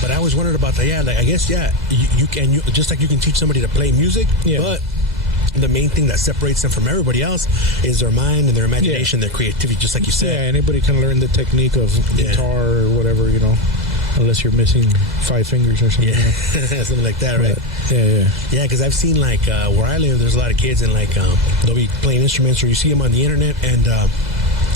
But I always wondered about that. Yeah, like I guess you can just like you can teach somebody to play music, but the main thing that separates them from everybody else is their mind and their imagination, their creativity, just like you said. Yeah, anybody can learn the technique of guitar or whatever, you know, unless you're missing 5 fingers or something. Yeah, something like that, right? Yeah, because I've seen like where I live, there's a lot of kids and like they'll be playing instruments, or you see them on the internet, and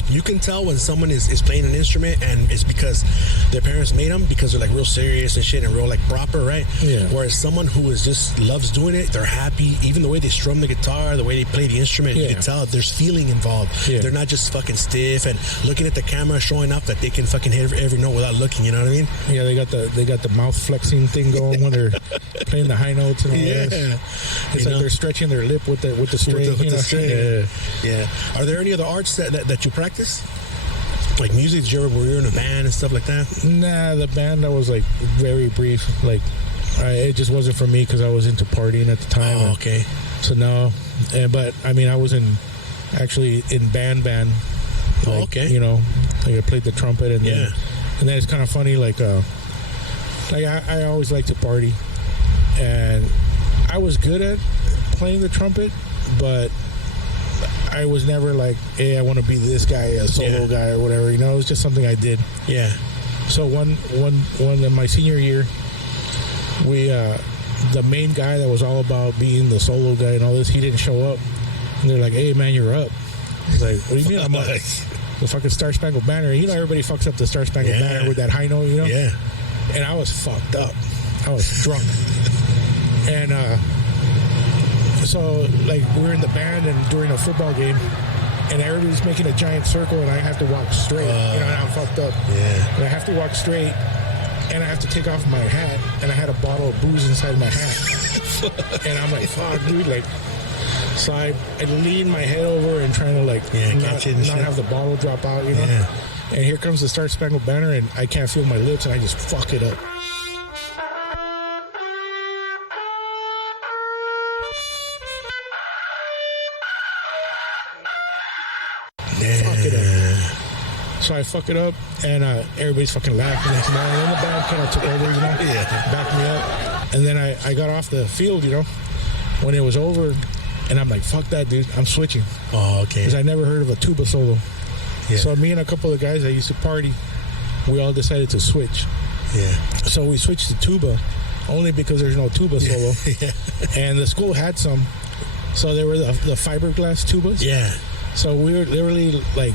you can tell when someone is playing an instrument and it's because their parents made them, because they're like real serious and shit and real like proper, right? Yeah. Whereas someone who is just loves doing it, they're happy. Even the way they strum the guitar, the way they play the instrument, you can tell there's feeling involved. Yeah. They're not just fucking stiff and looking at the camera, showing up that they can fucking hit every note without looking. You know what I mean? Yeah, they got the mouth flexing thing going when they're playing the high notes and all that. It's like they're stretching their lip with the string. With the string. Yeah. Are there any other arts that you practice? Like music? Did you ever were you in a band and stuff like that? Nah, the band that was like very brief. Like it just wasn't for me because I was into partying at the time. Oh, okay. So no, but I mean I was actually in band. Like, oh, okay. You know, like I played the trumpet and then it's kind of funny. Like I always liked to party, and I was good at playing the trumpet, but I was never like, hey, I want to be this guy, a solo guy or whatever. You know, it was just something I did. Yeah. So one in my senior year, we the main guy that was all about being the solo guy and all this, he didn't show up. And they're like, hey man, you're up. I was like, what do you mean I'm up? The fucking Star Spangled Banner. You know, everybody fucks up the Star Spangled Banner with that high note, you know? Yeah. And I was fucked up. I was drunk. And so like we were in the band and during a football game, and everybody's making a giant circle, and I have to walk straight. You know, and I'm fucked up. Yeah. And I have to walk straight, and I have to take off my hat, and I had a bottle of booze inside my hat. And I'm like, fuck, dude, like. So I lean my head over and trying to like not have the bottle drop out, you know. Yeah. And here comes the Star Spangled Banner, and I can't feel my lips, and I just fuck it up. So I fuck it up, and everybody's fucking laughing and then the band kind of took over, you know, backed me up. And then I got off the field, you know, when it was over, and I'm like, fuck that, dude, I'm switching. Oh, okay. Because I never heard of a tuba solo. Yeah. So me and a couple of guys that used to party, we all decided to switch. Yeah. So we switched to tuba, only because there's no tuba solo. Yeah. And the school had some, so they were the fiberglass tubas. Yeah. So we would literally like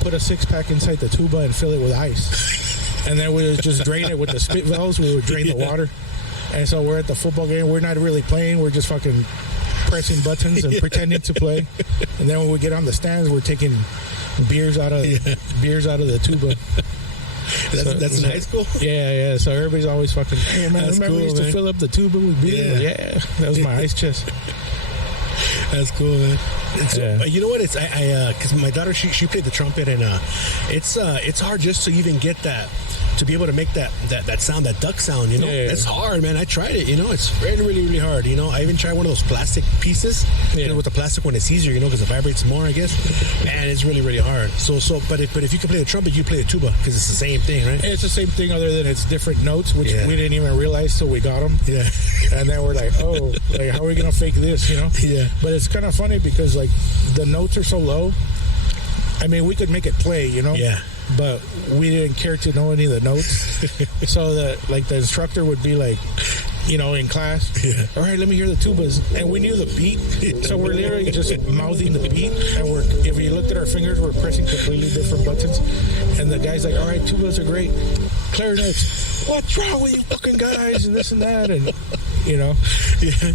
put a 6-pack inside the tuba and fill it with ice. And then we would just drain it with the spit valves. We would drain the water. And so we're at the football game. We're not really playing. We're just fucking pressing buttons and pretending to play. And then when we get on the stands, we're taking beers out of the tuba. That's in high school? Yeah. So everybody's always fucking, hey, man, That's remember cool, we used to man. fill up the tuba with beer? Yeah, that was my ice chest. That's cool, man. Yeah. You know what? It's because my daughter she played the trumpet, and it's hard just to even get that, to be able to make that sound, that duck sound. You know, it's hard, man. I tried it. You know, it's really, really, really hard. You know, I even tried one of those plastic pieces. You know, with the plastic one, it's easier. You know, because it vibrates more. I guess. Man, it's really, really hard. But if you can play the trumpet, you play the tuba because it's the same thing, right? It's the same thing, other than it's different notes, which we didn't even realize till we got them. Yeah. And then we're like, oh, like, how are we gonna fake this? You know? Yeah. But it's kind of funny because like the notes are so low. I mean, we could make it play, you know? Yeah. But we didn't care to know any of the notes. So that like the instructor would be like, you know, in class, all right, let me hear the tubas. And we knew the beat. So we're literally just mouthing the beat. And if you looked at our fingers, we're pressing completely different buttons. And the guy's like, all right, tubas are great. Clarinets, what's wrong with you fucking guys? And this and that. And, you know,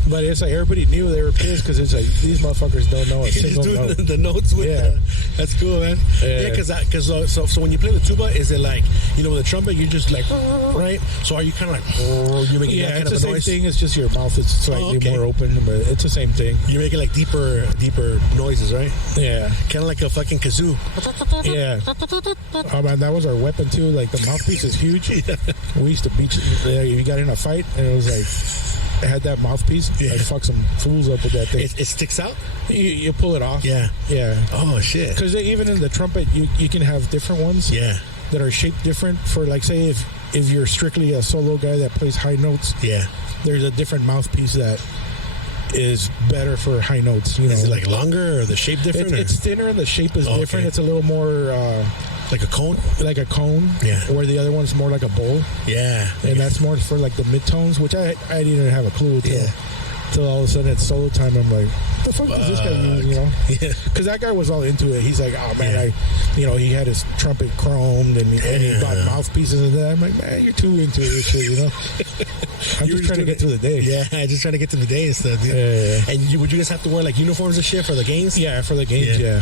but it's like everybody knew they were pissed because it's like these motherfuckers don't know a single note. The notes with that's cool, man. Yeah, because so when you play the tuba, is it like, you know, with the trumpet, you're just like, right? So are you kind of like, you making that kind of a noise? It's the same thing. It's just your mouth is slightly more open, but it's the same thing. You're making like deeper noises, right? Yeah. Kind of like a fucking kazoo. Yeah. Oh man, that was our weapon too. Like the mouthpiece is huge. We used to beat. You got in a fight, and it was like it had that mouthpiece. I'd fuck some fools up with that thing. It sticks out. You pull it off. Yeah. Oh shit. Because even in the trumpet, you can have different ones. Yeah. That are shaped different for, like, say if you're strictly a solo guy that plays high notes. Yeah. There's a different mouthpiece that is better for high notes. You know, is it like longer or the shape different? It's thinner and the shape is different. It's a little more like a cone. Like a cone. Yeah. Where the other one's more like a bowl. Yeah. And that's more for like the midtones, which I didn't even have a clue till all of a sudden it's solo time. I'm like, what the fuck does this guy use? You know? Yeah. Because that guy was all into it. He's like, oh man, he had his trumpet chromed and he bought mouthpieces and that. I'm like, man, you're too into this shit, you know? I'm just trying to get through the day. Yeah, just trying to get through the day and stuff, dude. Yeah. And would you guys have to wear like uniforms and shit for the games? Yeah, for the games, yeah.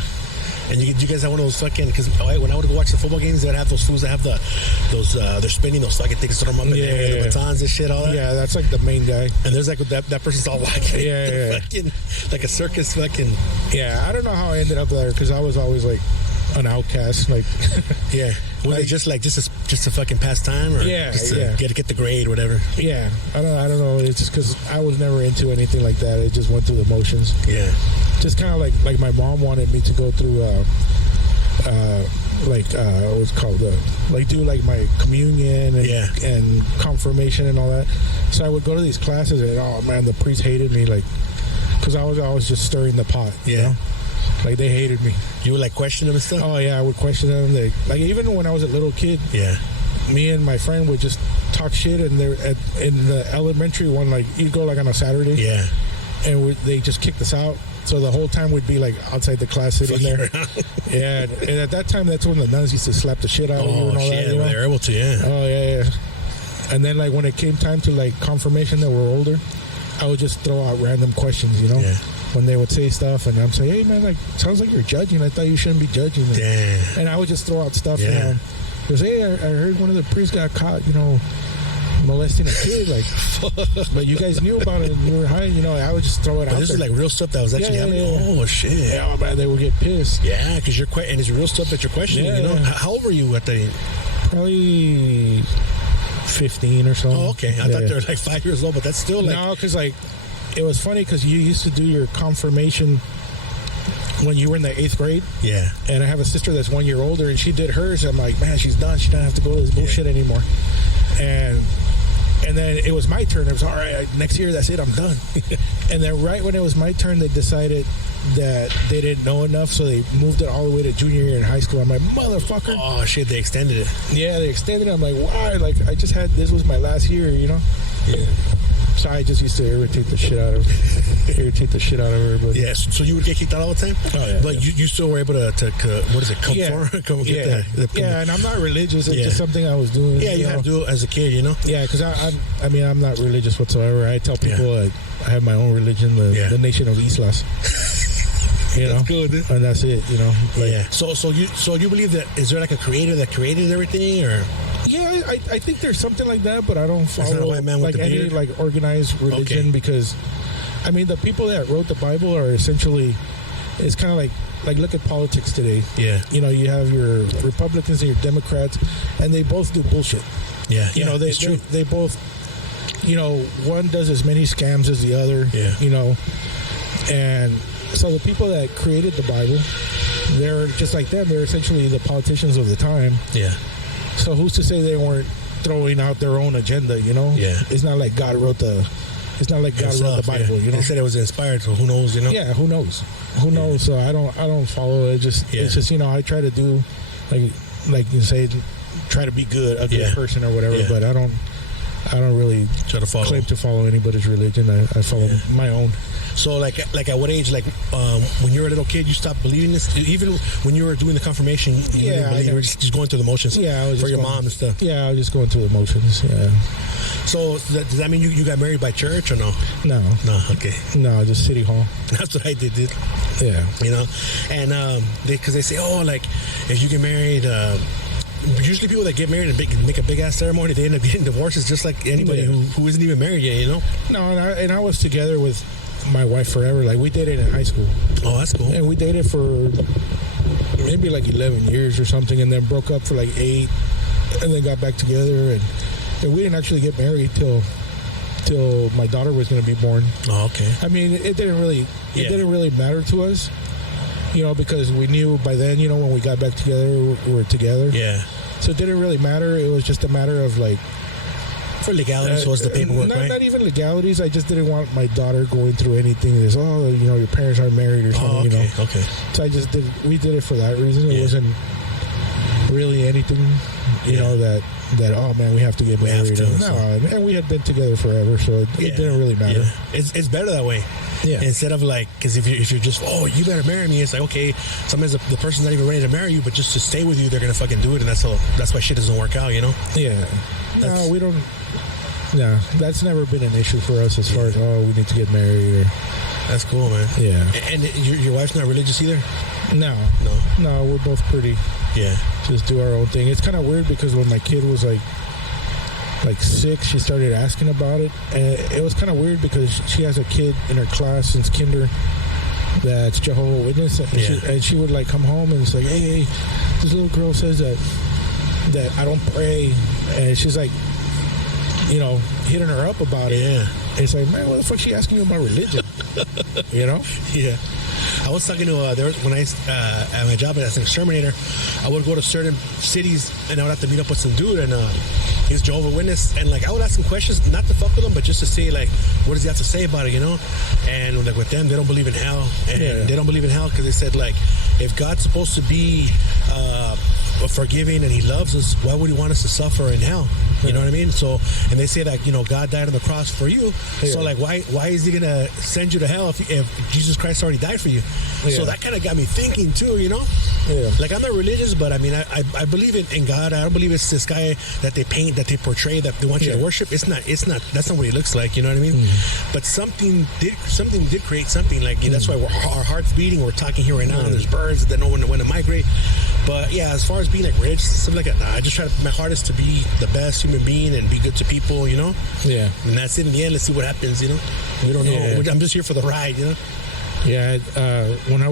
And you guys have one of those fucking, because when I would go watch the football games, they'd have those fools that have they're spinning those fucking things, throw them up in there, the batons and shit, all that. Yeah, that's like the main guy. And there's like that person's all like, fucking, like a circus fucking. Yeah, I don't know how I ended up there because I was always like an outcast, like. Yeah. Was it just to fucking pass time, or just to get the grade, whatever? Yeah, I don't know. It's just because I was never into anything like that. It just went through the motions. Yeah. Just kind of like my mom wanted me to go through what's called do like my communion and confirmation and all that. So I would go to these classes and oh man, the priest hated me, like, because I was always just stirring the pot. You know? Like they hated me. You would like question them and stuff? Oh yeah, I would question them. Like even when I was a little kid, me and my friend would just talk shit, and in the elementary one, like you'd go like on a Saturday, and they just kicked us out. So the whole time we'd be like outside the class sitting there. Yeah, and at that time, that's when the nuns used to slap the shit out of you and all that. You know? They're able to, Oh yeah. And then like when it came time to like confirmation that we're older, I would just throw out random questions, you know. Yeah. When they would say stuff, and I'm saying, hey man, like sounds like you're judging. I thought you shouldn't be judging. Damn. And I would just throw out stuff. You know, because hey, I heard one of the priests got caught, you know, molesting a kid. Like, but you guys knew about it and you were high. You know, I would just throw it out. This is like real stuff that was actually happening. Oh shit. Yeah, man, they would get pissed. Yeah, because and it's real stuff that you're questioning. You know, how old were you at that? Probably 15 or so. Oh, okay. I thought they were like 5 years old, but that's still like. No, because like. It was funny because you used to do your confirmation when you were in the 8th grade. Yeah. And I have a sister that's 1 year older, and she did hers. I'm like, man, she's done. She doesn't have to go to this bullshit anymore. And then it was my turn. It was, all right, next year, that's it. I'm done. And then right when it was my turn, they decided that they didn't know enough, so they moved it all the way to junior year in high school. I'm like, motherfucker. Oh, shit, they extended it. Yeah, they extended it. I'm like, why? Like, this was my last year, you know? Yeah. So I just used to irritate the shit out of everybody. Yeah, so you would get kicked out all the time? Oh, yeah. But you still were able to what is it, Yeah, and I'm not religious. It's just something I was doing. Yeah, you have to do it as a kid, you know? Yeah, because I'm not religious whatsoever. I tell people I have my own religion, the Nation of Islas. You know? That's good, dude. And that's it, you know? Like, So you believe that, is there like a creator that created everything, or? Yeah, I think there's something like that, but I don't not a follow white man with like the any beard? like organized religion Okay. because, I mean, the people that wrote the Bible are essentially, it's kind of like look at politics today. Yeah. You know, you have your Republicans and your Democrats, and they both do bullshit. Yeah. You know, it's true. they both, you know, one does as many scams as the other. Yeah. You know, and so the people that created the Bible, they're just like them. They're essentially the politicians of the time. Yeah. So who's to say they weren't throwing out their own agenda? You know. Yeah. It's not like God wrote the. It's not like God wrote the Bible. Yeah. You know. They said it was inspired, so who knows? You know. Yeah. Who knows? Who knows? So I don't follow it. It's just you know, I try to do like you say, try to be a good person or whatever. Yeah. But I don't really Try to follow. claim to follow anybody's religion. I follow my own. So, like at what age? Like, when you were a little kid, you stopped believing this. Even when you were doing the confirmation, you didn't believe, you were just going through the motions. Yeah, I was for just your going- mom and stuff. Yeah, I was just going through the motions. Yeah. So, does that mean you got married by church or no? No, Okay, just City Hall. that's what I did. Yeah. You know, and because they say, oh, like if you get married. Usually people that get married and make a big ass ceremony, they end up getting divorces just like anybody who isn't even married yet, you know? No, and I was together with my wife forever. Like, we dated in high school. Oh, that's cool. And we dated for maybe like 11 years or something, and then broke up for like 8, and then got back together. And we didn't actually get married till my daughter was going to be born. Oh, okay. I mean, it didn't really matter to us, you know, because we knew by then, you know, when we got back together, we were together. Yeah. So it didn't really matter. It was just a matter of like, For legalities was the paperwork, right? Not even legalities. I just didn't want my daughter going through anything. There's, you know, your parents aren't married or something, Oh, okay, you know. okay. So we did it for that reason. It Yeah. wasn't really anything, you know, that oh man, we have to get married. And we had been together forever, so it didn't really matter. Yeah. It's better that way. Yeah. Instead of like, because if you're just, oh, you better marry me, it's like, okay, sometimes the person's not even ready to marry you, but just to stay with you, they're gonna fucking do it, and that's why shit doesn't work out, you know? Yeah. No, we don't. No, that's never been an issue for us as far as we need to get married. Or, That's cool, man. yeah. And your wife's not religious either? No, we're both pretty. Yeah. Just do our own thing. It's kind of weird because when my kid was like 6, she started asking about it, and it was kind of weird because she has a kid in her class since kinder that's Jehovah's Witness, and she would like come home and it's like, hey, this little girl says that I don't pray, and she's like, you know, hitting her up about it. Yeah. And it's like, man, what the fuck is she asking you about religion? You know? Yeah. I was talking to when I at my job as an exterminator, I would go to certain cities and I would have to meet up with some dude, and he's Jehovah's Witness, and like I would ask him questions, not to fuck with him, but just to say like, what does he have to say about it, you know? And like with them, they don't believe in hell, and they don't believe in hell because they said like, if God's supposed to be forgiving and he loves us, why would he want us to suffer in hell? You know what I mean? So, and they say that, you know, God died on the cross for you. So like, why is he gonna send you to hell if Jesus Christ already died for you? So that kind of got me thinking too, you know? Yeah. Like, I'm not religious, but I mean, I believe in God. I don't believe it's this guy that they paint, that they portray, that they want you to worship. It's not, that's not what he looks like, you know what I mean? But something did create something, like, that's why our heart's beating, we're talking here right now, and there's birds that know when to migrate. But yeah, as far as being like rich, something like that, nah, I just try to, my heart is to be the best human being and be good to people, you know? Yeah. And that's it. In the end, let's see what happens, you know? We don't know. I'm just here for the ride, you know? Yeah, when I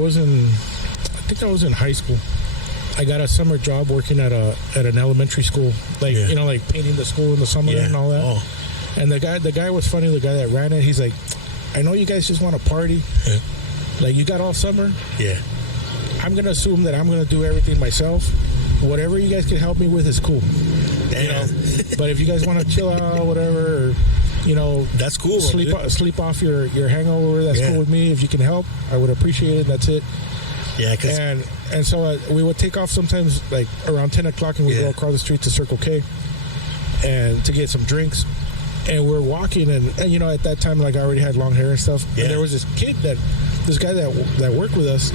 think I was in high school, I got a summer job working at an elementary school, like you know, like painting the school in the summer and all that. Oh. And the guy was funny. The guy that ran it, he's like, I know you guys just want to party, like you got all summer. Yeah. I'm gonna assume that I'm gonna do everything myself. Whatever you guys can help me with is cool. Damn. You know? But if you guys want to chill out, whatever. Or, you know, that's cool. Sleep off your hangover. That's cool with me. If you can help, I would appreciate it. That's it. Yeah, and so we would take off sometimes like around 10 o'clock, and we'd go across the street to Circle K and to get some drinks. And we're walking, and you know, at that time, like I already had long hair and stuff. Yeah. And there was this guy that worked with us,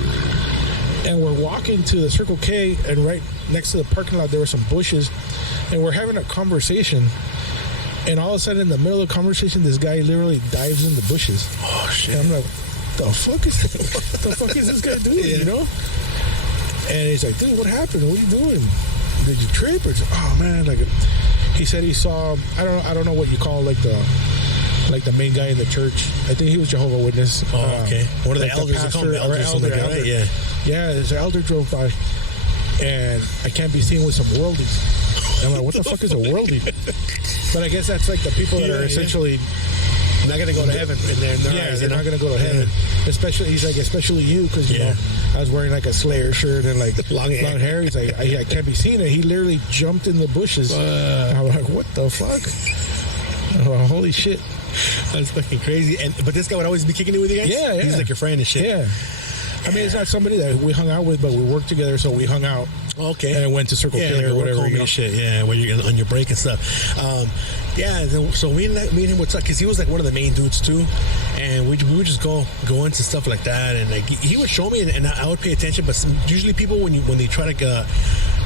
and we're walking to the Circle K, and right next to the parking lot there were some bushes, and we're having a conversation. And all of a sudden, in the middle of the conversation, this guy literally dives in the bushes. Oh, shit. And I'm like, the fuck is this guy doing, you know? And he's like, dude, what happened? What are you doing? did you trip? Or, oh man, like he said he saw. I don't know what you call like the main guy in the church. I think he was Jehovah's Witness. Oh, okay. What are like the elders? pastor, They call them elders, elder. right? Yeah. Yeah, there's an elder drove by, and I can't be seen with some worldies. I'm like, what the fuck is a worldie? But I guess that's like the people that are essentially not gonna go to heaven in their eyes, they're not gonna go to heaven. Especially, he's like, especially you, because you know, I was wearing like a Slayer shirt and like long hair. He's like, I can't be seen. And he literally jumped in the bushes. I was like, what the fuck? Oh, holy shit! That's fucking crazy. But this guy would always be kicking it with you guys. Yeah. He's like your friend and shit. Yeah. I mean, it's not somebody that we hung out with, but we worked together, so we hung out. Okay. And went to Circle K or whatever. And shit. Yeah, where you're on your break and stuff. So me and him would talk, because he was like one of the main dudes too, and we would just go into stuff like that, and like he would show me, and I would pay attention. But usually people when they try to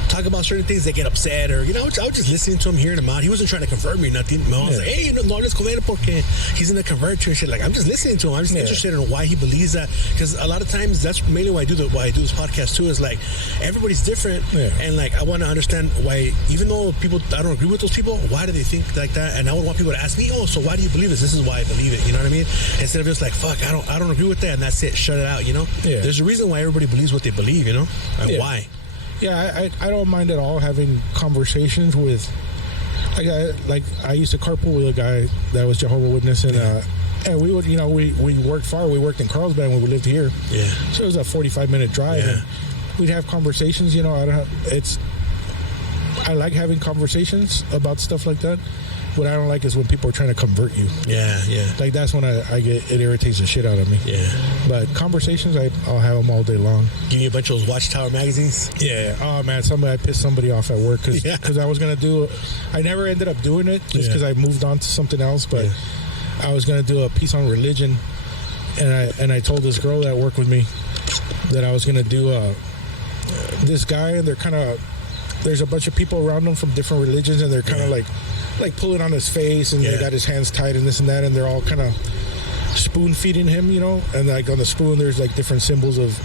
talk about certain things, they get upset, or I was just listening to him, hearing him out. He wasn't trying to convert me or nothing. I was like, hey, no les conviene porque he's gonna convert to and shit. Like, I'm just listening to him. I'm just interested in why he believes that, because a lot of times that's mainly why I do this podcast too. Is like everybody's different, and like I want to understand why, even though I don't agree with those people, why do they think like that? And I would want people to ask me, oh, so why do you believe this? This is why I believe it. You know what I mean? Instead of just like, fuck, I don't agree with that, and that's it. Shut it out. There's a reason why everybody believes what they believe. And why. Yeah, I don't mind at all having conversations with, I used to carpool with a guy that was Jehovah's Witness, and we would, we worked far. We worked in Carlsbad when we lived here. Yeah. So it was a 45-minute drive. Yeah. And we'd have conversations. I like having conversations about stuff like that. What I don't like is when people are trying to convert you. Yeah. Like, that's when it irritates the shit out of me. Yeah. But conversations, I'll have them all day long. Give me a bunch of those Watchtower magazines? Yeah. Oh, man, I pissed somebody off at work because I was going to do... I never ended up doing it just because I moved on to something else, but I was going to do a piece on religion, and I told this girl that worked with me that I was going to do this guy, and they're kind of... There's a bunch of people around him from different religions, and they're kind of like pulling on his face, and they got his hands tied and this and that, and they're all kind of spoon feeding him, and like on the spoon there's like different symbols of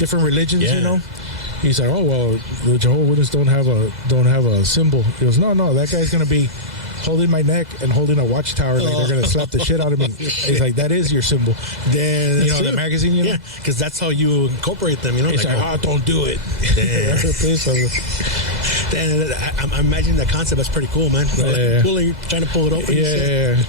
different religions. He's like, oh well, the Jehovah's Witnesses don't have a symbol. He goes, no, that guy's gonna be holding my neck and holding a watchtower, like they're gonna slap the shit out of me. He's like, that is your symbol. Then the magazine, yeah, because that's how you incorporate them. He's like, don't do it. Then I imagine that concept. That's pretty cool, man. Trying to pull it open.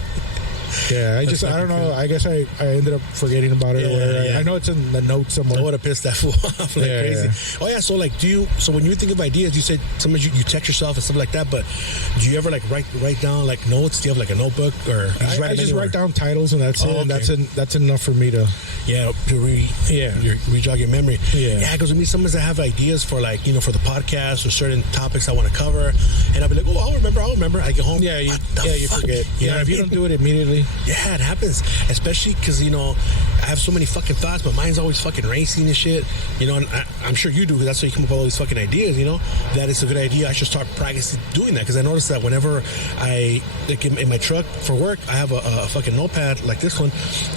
Yeah, I don't know. I guess I ended up forgetting about it. I know it's in the notes somewhere. I would have pissed that fool off like crazy. Oh yeah, so like, so when you think of ideas, you said sometimes you text yourself and stuff like that, but do you ever like write down like notes? Do you have like a notebook, or I just write down titles and that's it. And that's enough for me to re-jog your memory. Because with me, sometimes I have ideas for like for the podcast or certain topics I want to cover, and I'll be like, oh, I'll remember. I get home. You forget. If you don't do it immediately. Yeah, it happens, especially because I have so many fucking thoughts. My mind's always fucking racing and shit. And I'm sure you do, because that's why you come up with all these fucking ideas. That it's a good idea. I should start practicing doing that, because I noticed that whenever I like in my truck for work, I have a fucking notepad like this one,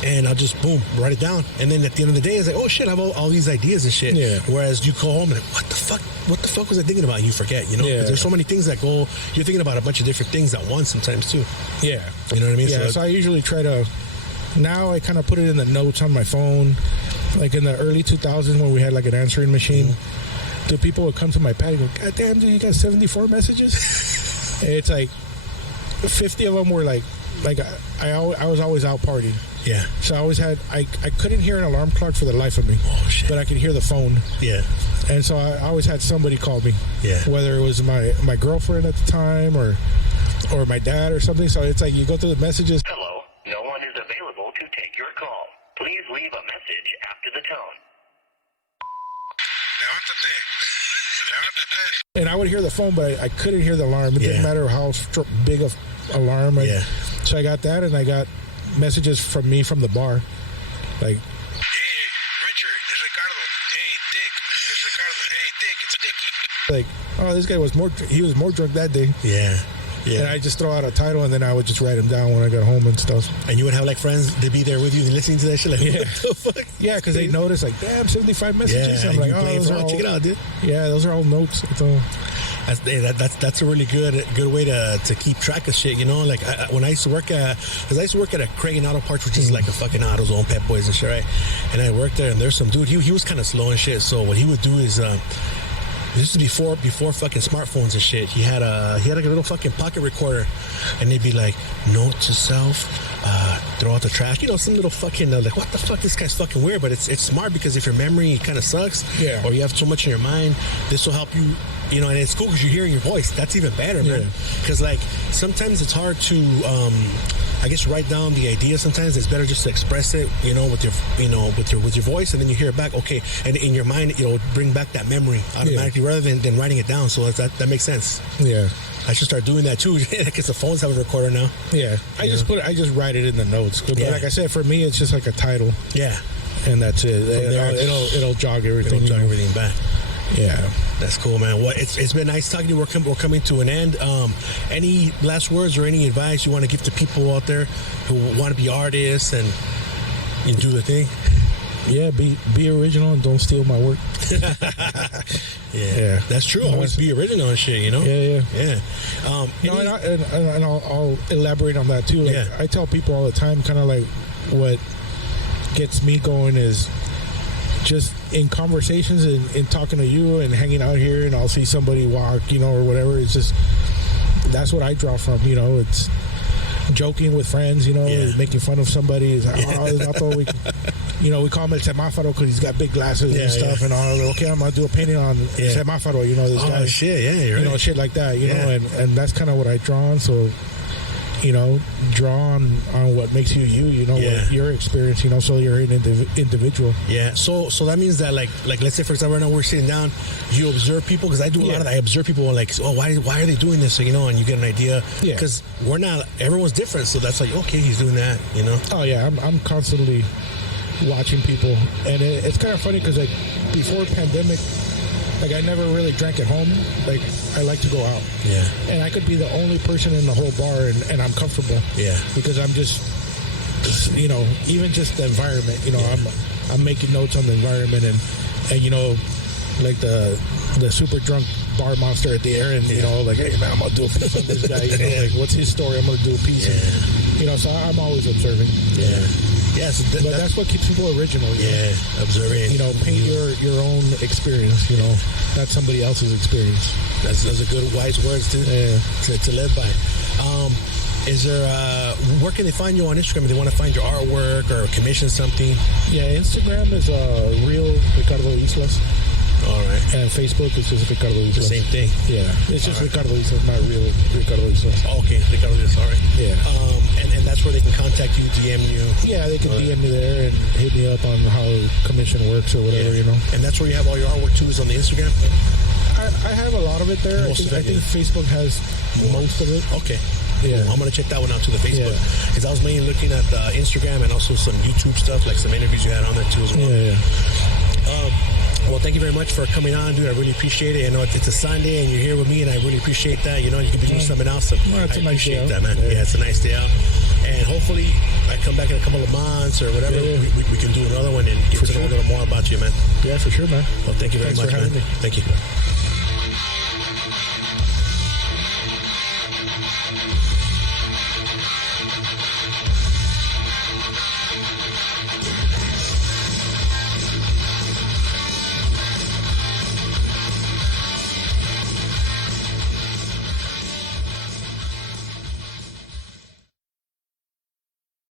and I'll just boom write it down, and then at the end of the day, it's like, oh shit, I have all these ideas and shit. Yeah. Whereas you go home and what the fuck was I thinking about? You forget. There's so many things that go. You're thinking about a bunch of different things at once sometimes too. Yeah. You know what I mean? Yeah. So I usually try to. Now I kind of put it in the notes on my phone. Like in the early 2000s when we had like an answering machine, the people would come to my pad and go, God damn, dude, you got 74 messages? And it's like 50 of them were like I was always out partying. Yeah. So I always had, I couldn't hear an alarm clock for the life of me. Oh, shit. But I could hear the phone. Yeah. And so I always had somebody call me. Yeah. Whether it was my girlfriend at the time or my dad or something. So it's like you go through the messages. Hello. No one is available to take your call. Please leave a message after the tone. And I would hear the phone, but I couldn't hear the alarm. It didn't matter how big of alarm. So I got that, and I got messages from me from the bar. Like, hey, Richard, it's Ricardo. Hey, Dick, it's Ricardo. Hey, Dick, it's Dickie. Like, oh, this guy was more drunk that day. Yeah. Yeah. And I just throw out a title, and then I would just write them down when I got home and stuff. And you would have like friends to be there with you listening to that shit. Like, Yeah. what the fuck? Yeah, because they notice like, damn, 75 messages. Yeah, I'm like, you play those for are all, check it out, dude. Yeah, those are all notes. So, That's a really good way to keep track of shit, you know. Like when I used to work at a Craig Auto Parts, which is like a fucking AutoZone, Pep Boys and shit, right? And I worked there, and there's some dude. He was kind of slow and shit. So what he would do is, this is before fucking smartphones and shit. He had like a little fucking pocket recorder, and they'd be like, note to self, throw out the trash. You know, some little fucking like, what the fuck? This guy's fucking weird, but it's smart because if your memory kind of sucks, Yeah. or you have so much in your mind, this will help you. You know, and it's cool because you're hearing your voice. That's even better, man. Because like sometimes it's hard to, I guess, write down the idea. Sometimes it's better just to express it, you know, with your voice, and then you hear it back. Okay, and in your mind, it'll bring back that memory automatically rather than writing it down. So that makes sense. yeah. I should start doing that too. Because the phones have a recorder now. Yeah. I just write it in the notes. But Yeah. like I said, for me, it's just like a title, Yeah, and that's it. there, It'll jog everything. it'll jog everything back. Yeah. That's cool, man. Well, it's been nice talking to you. We're coming to an end. Any last words or any advice you want to give to people out there who want to be artists and do the thing? Yeah, be original and don't steal my work. Yeah, that's true. Always be original and shit, you know? Yeah. No, and I'll elaborate on that too. Like, Yeah. I tell people all the time, kind of like what gets me going is just in conversations and in talking to you and hanging out here, and I'll see somebody walk, you know, or whatever. It's just, that's what I draw from, you know. It's joking with friends, you know, making fun of somebody. It's like, you know, we call him El Semáforo because he's got big glasses and stuff and all. Okay, I'm going to do a painting on Semáforo, you know, this guy. Oh, shit, yeah, you're right. You know, shit like that, you know, and that's kind of what I draw on. So, you know, draw on what makes you, you know, what your experience, you know, so you're an individual. Yeah, so that means that, like let's say, for example, right now we're sitting down, you observe people, because I do a lot of that. I observe people like, oh, why are they doing this? So, you know, and you get an idea. Yeah. Because everyone's different, so that's like, okay, he's doing that, you know? Oh, yeah, I'm constantly watching people. And it's kind of funny because, like, before pandemic, like, I never really drank at home. Like, I like to go out. Yeah. And I could be the only person in the whole bar, and I'm comfortable. Yeah. Because I'm just, you know, even just the environment, you know, I'm making notes on the environment, and you know, like the super drunk bar monster at the end, you know, like, hey, man, I'm going to do a piece on this guy. You know, like, what's his story? I'm going to do a piece. And, you know, so I'm always observing. Yeah. Yes, but that's what keeps people original. Yeah, observing. You know, paint your own experience, you know, not somebody else's experience. That's a good, wise words to live by. Is there, where can they find you on Instagram if they want to find your artwork or commission something? Yeah, Instagram is real Ricardo Islas. All right. And Facebook is just Ricardo Islas. The same thing. Yeah, it's just Ricardo Islas, not real Ricardo Islas. Okay, Ricardo Islas, all right. Yeah. And that's where they can contact you, DM you. Yeah, they can DM me there and hit me up on how commission works or whatever, you know. And that's where you have all your artwork too, is on the Instagram? I have a lot of it there. I think Facebook has most of it. Okay. Yeah. I'm going to check that one out to the Facebook. Because I was mainly looking at Instagram and also some YouTube stuff, like some interviews you had on there too as well. Yeah. Well, thank you very much for coming on, dude. I really appreciate it. I know it's a Sunday and you're here with me, and I really appreciate that. You know, you could be doing something else. So it's a nice day out. That, man. Yeah, it's a nice day out. And hopefully I come back in a couple of months or whatever. Yeah. We can do another one and get to know a little more about you, man. Yeah, for sure, man. Well, thank you very much, man. Me. Thank you.